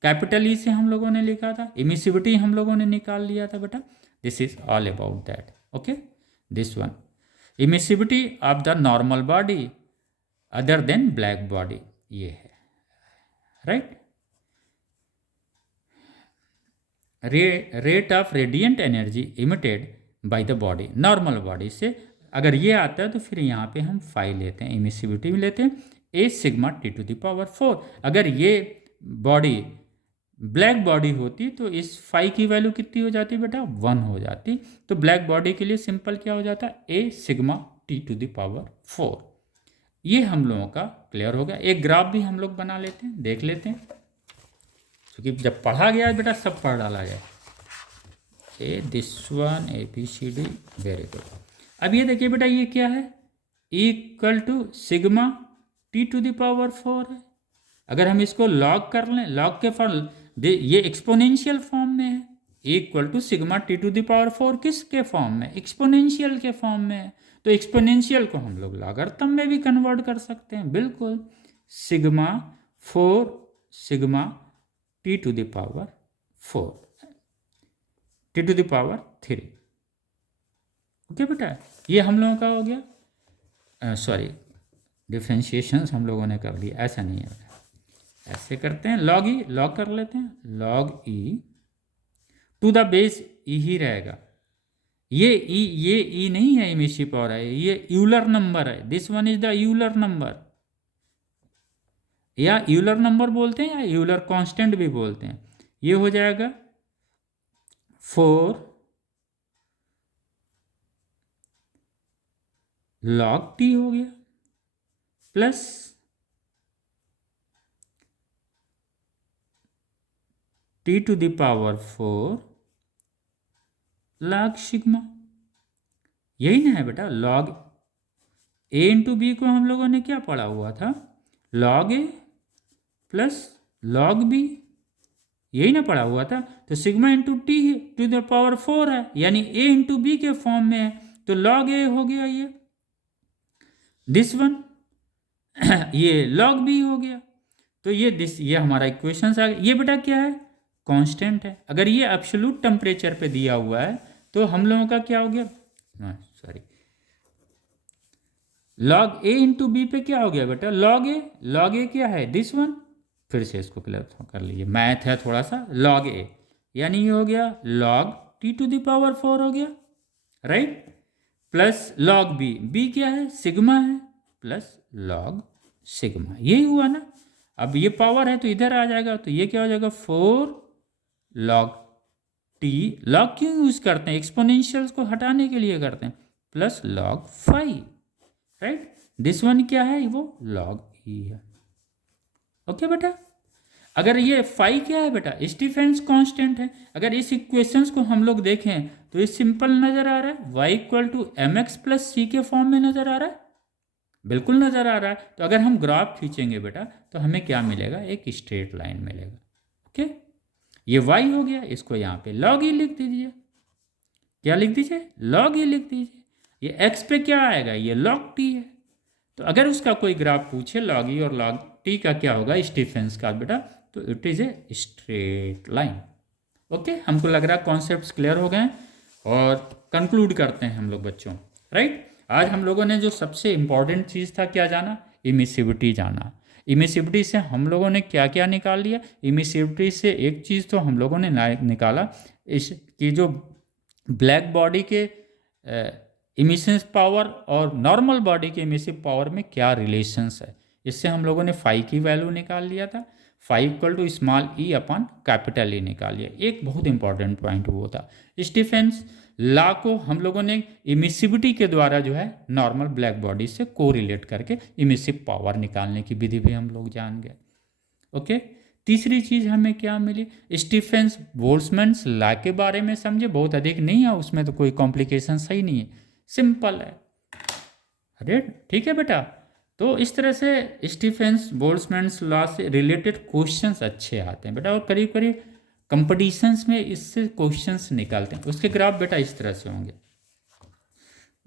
capital E से हम लोगों ने लिखा था, इमिसिविटी हम लोगों ने निकाल लिया था बेटा। This is all about that. Okay, this one emissivity of the normal body other than black body, ये है, right. Rate of radiant energy emitted by the body, normal body से अगर ये आता है तो फिर यहाँ पे हम फाई लेते हैं, इमिसिविटी में लेते हैं A sigma T to the power 4। अगर ये बॉडी ब्लैक बॉडी होती तो इस फाई की वैल्यू कितनी हो जाती बेटा? 1 हो जाती। तो ब्लैक बॉडी के लिए सिंपल क्या हो जाता? A sigma T to the power 4। ये हम लोगों का क्लियर हो गया। एक ग्राफ भी हम लोग बना लेते हैं, देख लेते हैं, क्योंकि जब पढ़ा गया है बेटा सब पढ़ डाला गया। A this one A B C D, very good. अब ये देखिए बेटा ये क्या है? Equal to sigma T to the power 4 है। अगर हम इसको लॉग कर लें, लॉग के फॉर्म ये एक्सपोनेंशियल फॉर्म में है, equal to sigma T to the power 4 किसके फॉर्म में? एक्सपोनेंशियल के फॉर्म में है। तो एक्सपोनेंशियल को हम लोग लॉगरिथम में भी कन्वर्ट कर सकते हैं, बिल्कुल sigma 4 sigma T to the power 4 T to the power 3। Okay बेटा, ये हम लोगों का हो गया। सॉरी, डिफ्रेंशिएशंस हम लोगों ने कर लिया, ऐसा नहीं है, ऐसे करते हैं। लॉग ई, लॉग कर लेते हैं, log E to the base E ही रहेगा। ये ई नहीं है इमिसिव पावर है, ये यूलर नंबर है। This one is the Euler number, या यूलर नंबर बोलते हैं या यूलर कांस्टेंट भी बोलते हैं। ये हो जाएगा 4 लॉग टी हो गया plus T to the power 4 log sigma. यही ना है बेटा, लॉग ए इंटू बी को हम लोगों ने क्या पढ़ा हुआ था, log A plus log B, यही ना पढ़ा हुआ था। तो sigma into T to the power 4 है, यानी ए इंटू बी के फॉर्म में है, तो लॉग ए हो गया ये, दिस वन ये लॉग बी हो गया। तो ये हमारा इक्वेशंस आ गया। ये बेटा क्या है, कांस्टेंट है। अगर ये एब्सोल्यूट टेम्परेचर पे दिया हुआ है तो हम लोगों का क्या हो गया, सॉरी, लॉग ए इंटू बी पे क्या हो गया बेटा, लॉग ए क्या है, दिस वन। फिर से इसको क्लियर कर लीजिए, मैथ है थोड़ा सा। लॉग ए यानी ये हो गया log T to the power 4 हो गया, right, plus log B, B क्या है, सिग्मा है, प्लस लॉग सिग्मा, यही हुआ ना। अब ये पावर है तो इधर आ जाएगा, तो ये क्या हो जाएगा 4 लॉग टी, लॉग क्यों यूज करते हैं, एक्सपोनेंशियल्स को हटाने के लिए करते हैं, plus log 5, right. This one क्या है, वो लॉग ई है। ओके बेटा, अगर ये फाई क्या है बेटा, स्टीफेंस कांस्टेंट है। अगर इस इक्वेशंस को हम लोग देखें तो ये सिंपल नजर आ रहा है, y equal to M X plus C के फॉर्म में नजर आ रहा है, बिल्कुल नजर आ रहा है। तो अगर हम ग्राफ खींचेंगे बेटा तो हमें क्या मिलेगा, एक स्ट्रेट लाइन मिलेगा। ओके, ये y हो गया, इसको यहाँ पे log e लिख दीजिए। क्या लिख दीजिए, log e लिख दीजिए। ये x पे क्या आएगा, ये log t है। तो अगर उसका कोई ग्राफ पूछे log e और log t का क्या होगा स्टीफेंस का बेटा, तो it is a straight line. Okay, हमको लग रहा है कॉन्सेप्ट्स क्लियर हो गए, और कंक्लूड करते हैं हम लोग बच्चों, राइट। आज हम लोगों ने जो सबसे इंपॉर्टेंट चीज़ था क्या जाना, इमिसिविटी जाना। इमिसिविटी से हम लोगों ने क्या क्या निकाल लिया, इमिसिविटी से एक चीज़ तो हम लोगों ने निकाला इसकी जो ब्लैक बॉडी के इमिशंस पावर और नॉर्मल बॉडी के इमिसिव पावर में क्या रिलेशंस है। इससे हम लोगों ने फाई की वैल्यू निकाल लिया था, phi equal to small E upon capital E निकाल लिया। एक बहुत इंपॉर्टेंट पॉइंट वो था। स्टीफेंस लॉ को हम लोगों ने इमिसिविटी के द्वारा जो है नॉर्मल ब्लैक बॉडी से कोरिलेट करके इमिसिव पावर निकालने की विधि भी हम लोग जान गए। ओके, तीसरी चीज़ हमें क्या मिली, स्टीफेंस बोल्ट्जमैन लॉ के बारे में समझे, बहुत अधिक नहीं है उसमें, तो कोई कॉम्प्लिकेशन सही नहीं है, सिंपल है। अरे ठीक है बेटा, तो इस तरह से स्टीफेंस बोल्ट्जमैन लॉ से रिलेटेड क्वेश्चंस अच्छे आते हैं बेटा, और करीब करीब कंपटीशंस में इससे क्वेश्चंस निकालते हैं। उसके ग्राफ बेटा इस तरह से होंगे,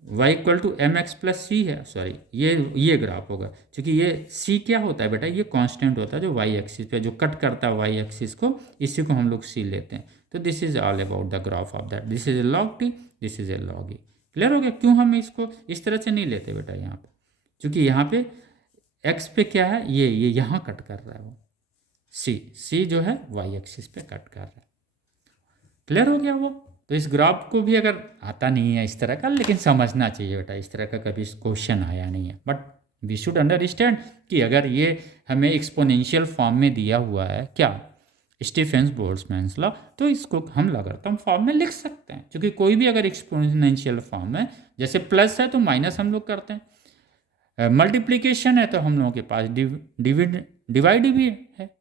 y equal to M X plus C है, सॉरी ये ग्राफ होगा, क्योंकि ये c क्या होता है बेटा, ये कांस्टेंट होता है जो y एक्सिस पे जो कट करता है y एक्सिस को, इसी को हम लोग c लेते हैं। तो this is all about the graph of that, this is a log T, this is a log E. Clear हो गया, क्यों हम इसको इस तरह से नहीं लेते बेटा यहाँ पे, क्योंकि यहाँ पे x पे क्या है, ये यहाँ कट कर रहा है, वो c जो है y एक्सिस पे कट कर रहा है। क्लियर हो गया वो। तो इस ग्राफ को भी अगर आता नहीं है इस तरह का, लेकिन समझना चाहिए बेटा, इस तरह का कभी क्वेश्चन आया नहीं है, बट वी शुड अंडरस्टैंड कि अगर ये हमें एक्सपोनेंशियल फॉर्म में दिया हुआ है क्या, स्टीफेंस बोल्ट्जमैन लॉ, तो इसको हम लॉगरिथम फॉर्म में लिख सकते हैं। क्योंकि कोई भी अगर एक्सपोनेंशियल फॉर्म है, जैसे प्लस है तो माइनस हम लोग करते हैं, मल्टीप्लीकेशन है तो हम लोगों के पास डिवाइड भी है,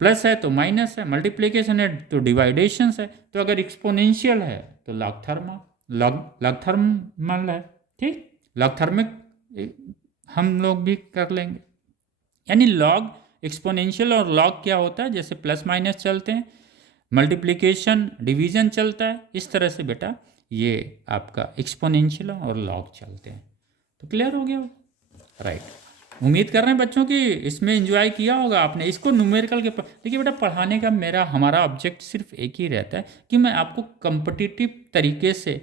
प्लस है तो माइनस है, मल्टीप्लिकेशन है तो डिवाइडेशंस है। तो अगर एक्सपोनेंशियल है तो लॉगथर्मल है, ठीक, लॉगथर्मिक हम लोग भी कर लेंगे। यानी लॉग, एक्सपोनेंशियल और लॉग क्या होता है, जैसे प्लस माइनस चलते हैं, मल्टीप्लिकेशन डिवीजन चलता है, इस तरह से बेटा ये आपका एक्सपोनेंशियल और लॉग चलते हैं। तो क्लियर हो गया, राइट। उम्मीद कर रहे हैं बच्चों कि इसमें एंजॉय किया होगा आपने इसको न्यूमेरिकल के देखिए बेटा, पढ़ाने का हमारा ऑब्जेक्ट सिर्फ एक ही रहता है कि मैं आपको कम्पिटिटिव तरीके से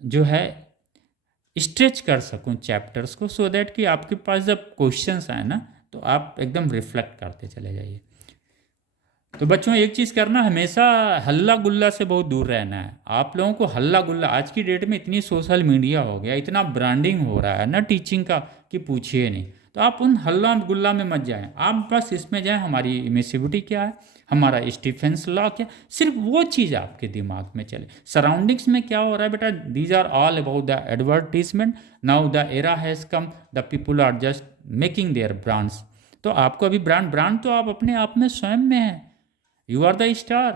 जो है स्ट्रेच कर सकूं चैप्टर्स को, सो दैट कि आपके पास जब क्वेश्चंस आए ना तो आप एकदम रिफ्लेक्ट करते चले जाइए। तो बच्चों एक चीज़ करना, हमेशा हल्ला गुल्ला से बहुत दूर रहना है। आप लोगों को हल्ला गुल्ला, आज की डेट में इतनी सोशल मीडिया हो गया, इतना ब्रांडिंग हो रहा है ना टीचिंग का कि पूछिए नहीं। तो आप उन हल्ला गुल्ला में मत जाएं, आप बस इसमें जाएं हमारी इमिसिविटी क्या है, हमारा स्टीफेंस लॉ क्या, सिर्फ वो चीज़ आपके दिमाग में चले। सराउंडिंग्स में क्या हो रहा है बेटा, these are all about the advertisement, now the era has come, the people are just making their brands. तो आपको अभी ब्रांड तो आप अपने आप में स्वयं में हैं, यू आर द स्टार,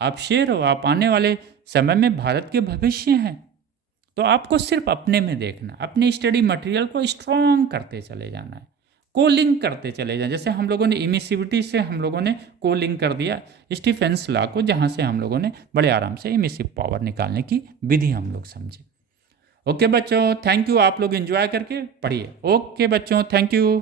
आप शेर हो, आप आने वाले समय में भारत के भविष्य हैं। तो आपको सिर्फ अपने में देखना, अपनी स्टडी मटेरियल को स्ट्रॉन्ग करते चले जाना है, को लिंक करते चले जाए। जैसे हम लोगों ने इमिसिविटी से हम लोगों ने को लिंक कर दिया स्टीफेंस लॉ को, जहाँ से हम लोगों ने बड़े आराम से इमिसिव पावर निकालने की विधि हम लोग समझे। ओके बच्चों, थैंक यू, आप लोग एंजॉय करके पढ़िए। ओके बच्चों, थैंक यू।